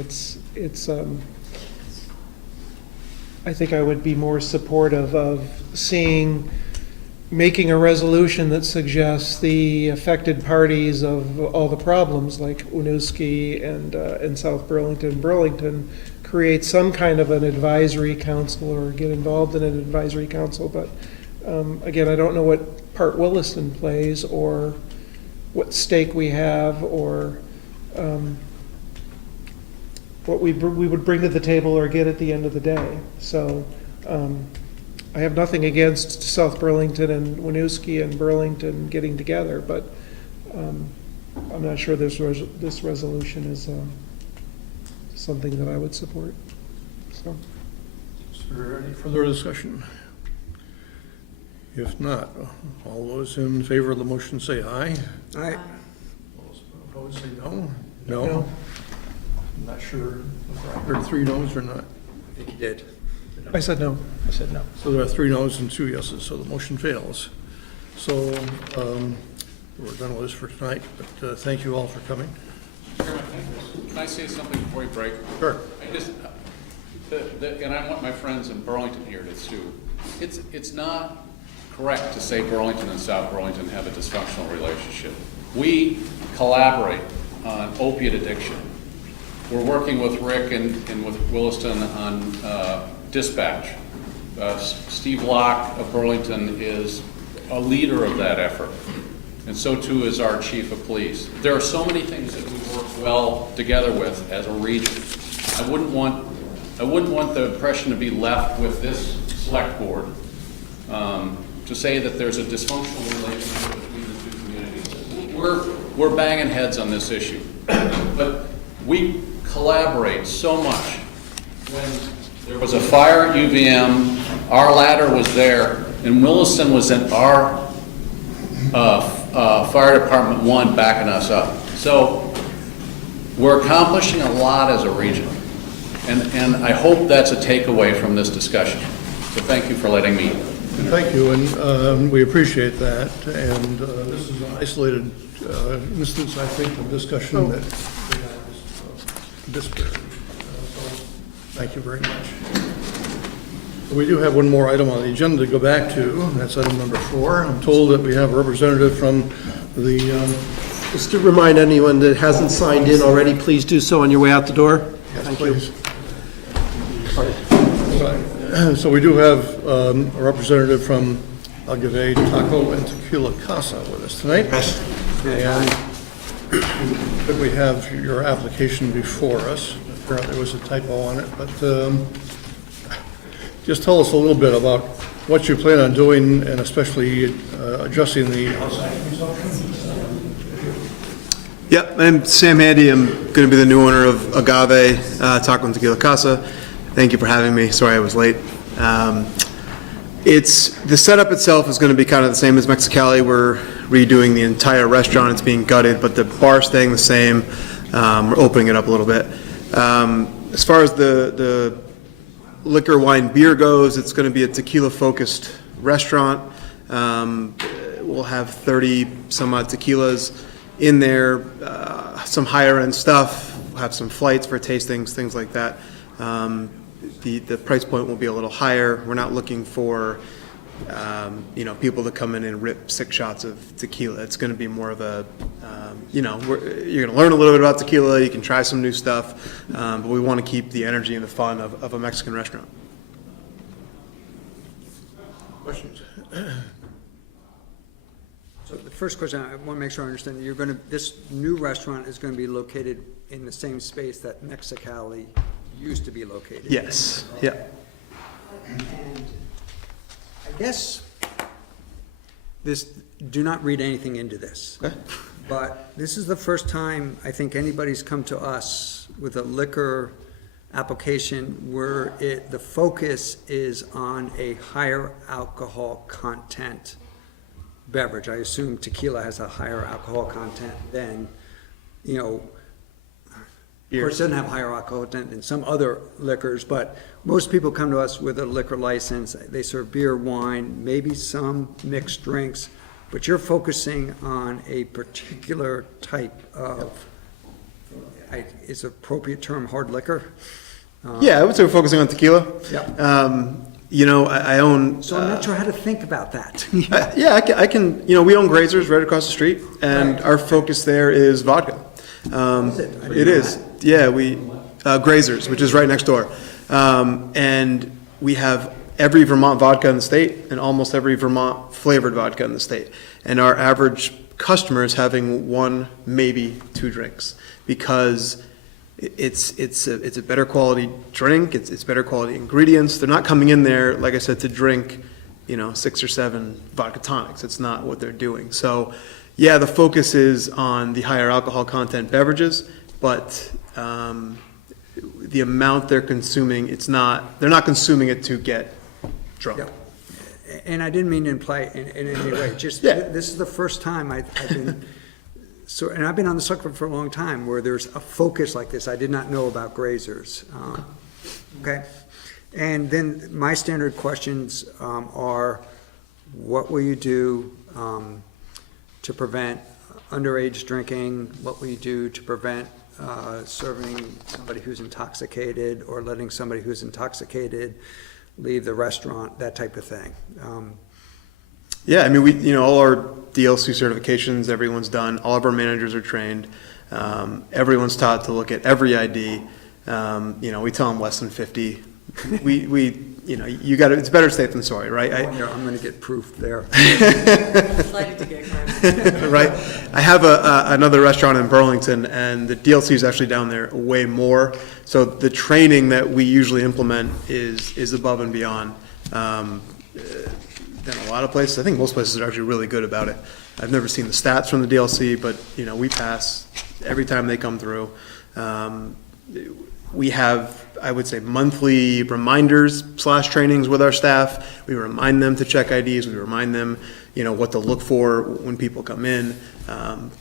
I think I would be more supportive of making a resolution that suggests the affected parties of all the problems, like Winooski and South Burlington, create some kind of an advisory council or get involved in an advisory council. But again, I don't know what part Williston plays or what stake we have or what we would bring to the table or get at the end of the day. So I have nothing against South Burlington and Winooski and Burlington getting together, but I'm not sure this resolution is something that I would support. So, is there any further discussion? If not, all those in favor of the motion say aye. Aye. Those opposed say no. No. I'm not sure if I heard 3 no's or not. I think you did. I said no. I said no. So there are 3 no's and 2 yeses, so the motion fails. So we're done with this for tonight, but thank you all for coming. Can I say something before we break? Sure. I just, and I want my friends in Burlington here to sue. It's not correct to say Burlington and South Burlington have a dysfunctional relationship. We collaborate on opiate addiction. We're working with Rick and with Williston on dispatch. Steve Locke of Burlington is a leader of that effort, and so too is our chief of police. There are so many things that we work well together with as a region. I wouldn't want the impression to be left with this select board to say that there's a dysfunctional relationship between the 2 communities. We're banging heads on this issue, but we collaborate so much. When there was a fire at UVM, our ladder was there, and Williston was in our fire department 1 backing us up. So we're accomplishing a lot as a region, and I hope that's a takeaway from this discussion. So thank you for letting me. Thank you, and we appreciate that. And this is an isolated instance, I think, of discussion that we had this period. So thank you very much. We do have one more item on the agenda to go back to. That's item number 4. I'm told that we have a representative from the... Just to remind anyone that hasn't signed in already, please do so on your way out the door. Yes, Thank please. you. So we do have a representative from Agave Taco and Tequila Casa with us tonight. And could we have your application before us? Apparently there was a typo on it, but just tell us a little bit about what you plan on doing and especially adjusting the outside consumption. Yep, I'm Sam Handy. I'm going to be the new owner of Agave Taco and Tequila Casa. Thank you for having me. Sorry I was late. The setup itself is going to be kind of the same as Mexicali. We're redoing the entire restaurant. It's being gutted, but the bar's staying the same. We're opening it up a little bit. As far as the liquor, wine, beer goes, it's going to be a tequila-focused restaurant. We'll have 30 some odd tequilas in there, some higher end stuff. We'll have some flights for tastings, things like that. The price point will be a little higher. We're not looking for people to come in and rip 6 shots of tequila. It's going to be more of a you're going to learn a little bit about tequila. You can try some new stuff, but we want to keep the energy and the fun of a Mexican restaurant. Questions? So the first question, I want to make sure I understand, this new restaurant is going to be located in the same space that Mexicali used to be located? Yes, yeah. And I guess do not read anything into this. Okay. But this is the first time I think anybody's come to us with a liquor application where the focus is on a higher alcohol content beverage. I assume tequila has a higher alcohol content than, of course, it doesn't have higher alcohol content than some other liquors, but most people come to us with a liquor license. They serve beer, wine, maybe some mixed drinks, but you're focusing on a particular type of, is appropriate term hard liquor? Yeah, I would say we're focusing on tequila. Yeah. I own... So I'm not sure how to think about that. Yeah, I can, we own Grazers right across the street, and our focus there is vodka. It is. Yeah, Grazers, which is right next door. And we have every Vermont vodka in the state and almost every Vermont flavored vodka in the state. And our average customer is having 1, maybe 2 drinks because it's a better quality drink. It's better quality ingredients. They're not coming in there, like I said, to drink, 6 or 7 vodka tonics. It's not what they're doing. So, yeah, the focus is on the higher alcohol content beverages, but the amount they're consuming, they're not consuming it to get drunk. Yeah. And I didn't mean to imply in any way, just this is the first time I've been, and I've been on the select board for a long time where there's a focus like this. I did not know about Grazers. Okay. And then my standard questions are, what will you do to prevent underage drinking? What will you do to prevent serving somebody who's intoxicated or letting somebody who's intoxicated leave the restaurant, that type of thing? Yeah, I mean, we, all our DLC certifications, everyone's done. All of our managers are trained. Everyone's taught to look at every ID. We tell them less than 50. It's better safe than sorry, right? I'm going to get proof there. Delighted to get credit. Right. I have another restaurant in Burlington, and the DLC is actually down there way more. So the training that we usually implement is above and beyond than a lot of places. I think most places are actually really good about it. I've never seen the stats from the DLC, but we pass every time they come through. We have, I would say, monthly reminders / trainings with our staff. We remind them to check IDs. We remind them, what to look for when people come in,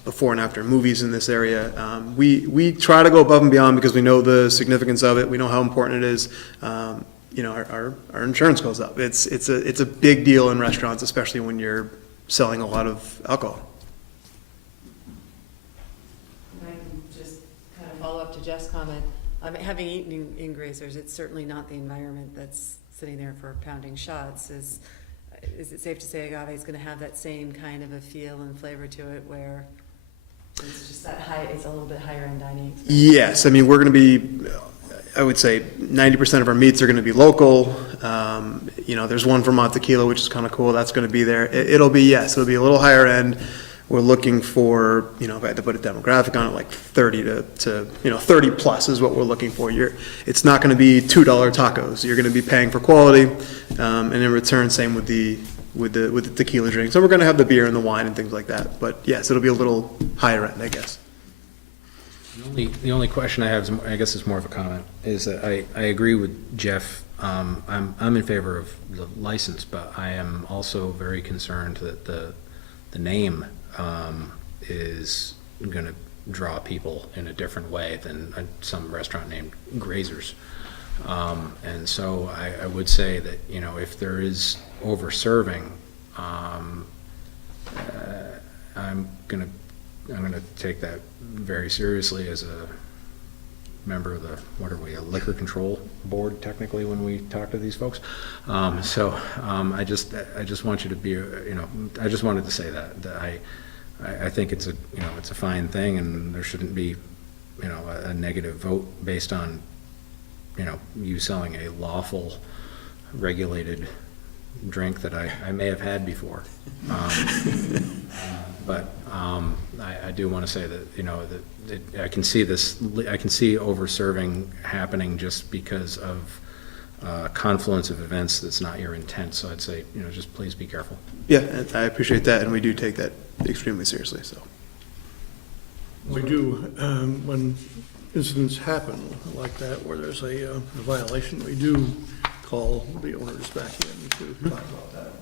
before and after movies in this area. We try to go above and beyond because we know the significance of it. We know how important it is. Our insurance goes up. It's a big deal in restaurants, especially when you're selling a lot of alcohol. I can just kind of follow up to Jeff's comment. Having eaten in Grazers, it's certainly not the environment that's sitting there for pounding shots. Is it safe to say Agave is going to have that same kind of a feel and flavor to it where it's just that high, it's a little bit higher end dining experience? Yes, I mean, we're going to be, I would say 90% of our meats are gonna be local. You know, there's one Vermont tequila, which is kinda cool, that's gonna be there. It'll be, yes, it'll be a little higher end. We're looking for, you know, if I had to put a demographic on it, like 30 to 30 plus is what we're looking for. It's not gonna be $2 tacos. You're gonna be paying for quality, and in return, same with the tequila drink. So we're gonna have the beer and the wine and things like that. But yes, it'll be a little higher end, I guess. The only question I have, I guess it's more of a comment, is that I agree with Jeff. I'm in favor of the license, but I am also very concerned that the name is going to draw people in a different way than some restaurant named Grazers. And so I would say that, you know, if there is over-serving, I'm gonna take that very seriously as a member of the, what are we, a liquor control board technically when we talk to these folks. I just want you to be, you know, I just wanted to say that I think it's a, you know, it's a fine thing, and there shouldn't be, you know, a negative vote based on, you know, you selling a lawful, regulated drink that I may have had before. But I do want to say that, you know, that I can see over-serving happening just because of confluence of events that's not your intent. So I'd say, you know, just please be careful. Yeah, and I appreciate that, and we do take that extremely seriously, so. We do, when incidents happen like that, where there's a violation, we do call the owners back in to talk about that.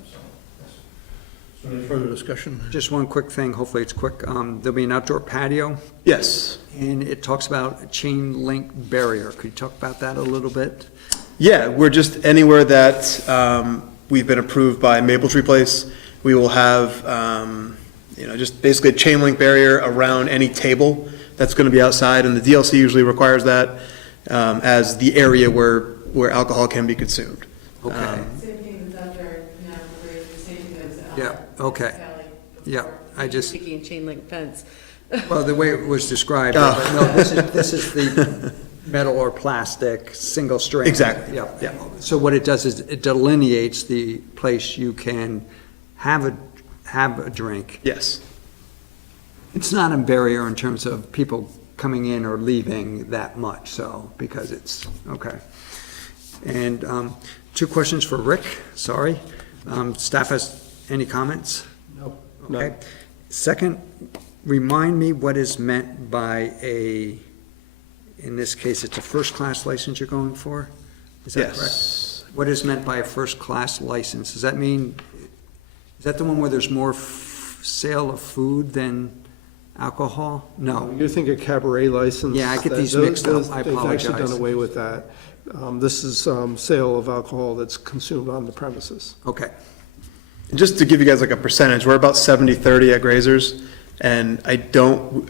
So any further discussion? Just one quick thing, hopefully it's quick. There'll be an outdoor patio. Yes. And it talks about a chain link barrier. Could you talk about that a little bit? Yeah, we're just anywhere that we've been approved by Maple Tree Place. We will have, you know, just basically a chain link barrier around any table that's going to be outside, and the DLC usually requires that as the area where alcohol can be consumed. Okay. Same thing that's out there now, where the same thing that was out. Yeah, okay. Yeah, I just, Speaking of chain link fence. well, the way it was described, Oh. but no, this is the metal or plastic, single string. Exactly. Yeah, yeah. So what it does is it delineates the place you can have a drink. Yes. It's not a barrier in terms of people coming in or leaving that much, so, because it's, okay. And two questions for Rick, sorry. Staff has any comments? No. Okay. Second, remind me what is meant by in this case, it's a first-class license you're going for? Is that correct? Yes. What is meant by a first-class license? Does that mean, is that the one where there's more sale of food than alcohol? No. You think a cabaret license? Yeah, I get these mixed up. I They've actually apologize. done away with that. This is sale of alcohol that's consumed on the premises. Okay. Just to give you guys like a percentage, we're about 70-30 at Grazers, and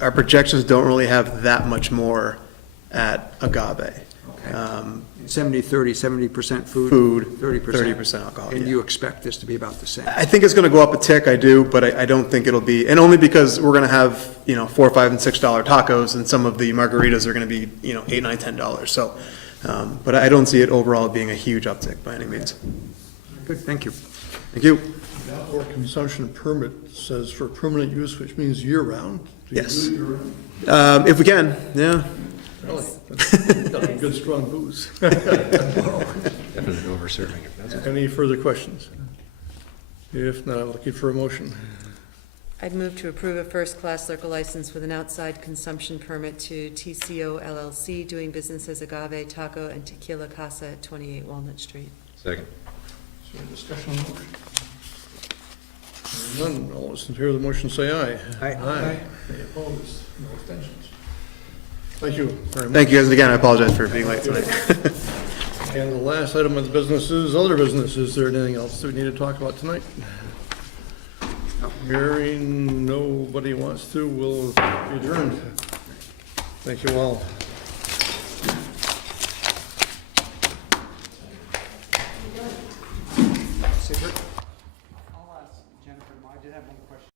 our projections don't really have that much more at Agave. Okay. 70-30, 70% food? Food, 30%? 30% alcohol, And yeah. you expect this to be about the same? I think it's gonna go up a tick, I do, but I don't think it'll be, and only because we're gonna have, you know, $4, $5, and $6 tacos, and some of the margaritas are gonna be, you know, $8, $9, $10, so, but I don't see it overall being a huge uptick by any means. Good, thank you. Thank you. The outdoor consumption permit says for permanent use, which means year-round. Do you Yes. do it year-round? If we can, yeah. Really? That's a good, strong booze. Definitely over-serving if that's. Any further questions? If not, I'm looking for a motion. I'd move to approve a first-class liquor license with an outside consumption permit to TCO LLC, doing business as Agave Taco and Tequila Casa at 28 Walnut Street. Second. Is there a discussion on the motion? Hearing none, all those in favor of the motion say aye. Aye. Aye. Any opposed? No abstentions. Thank you very much. Thank you guys again, I apologize for being late tonight. And the last item of the business is other business. Is there anything else that we need to talk about tonight? Hearing nobody wants to, we'll adjourn. Thank you all.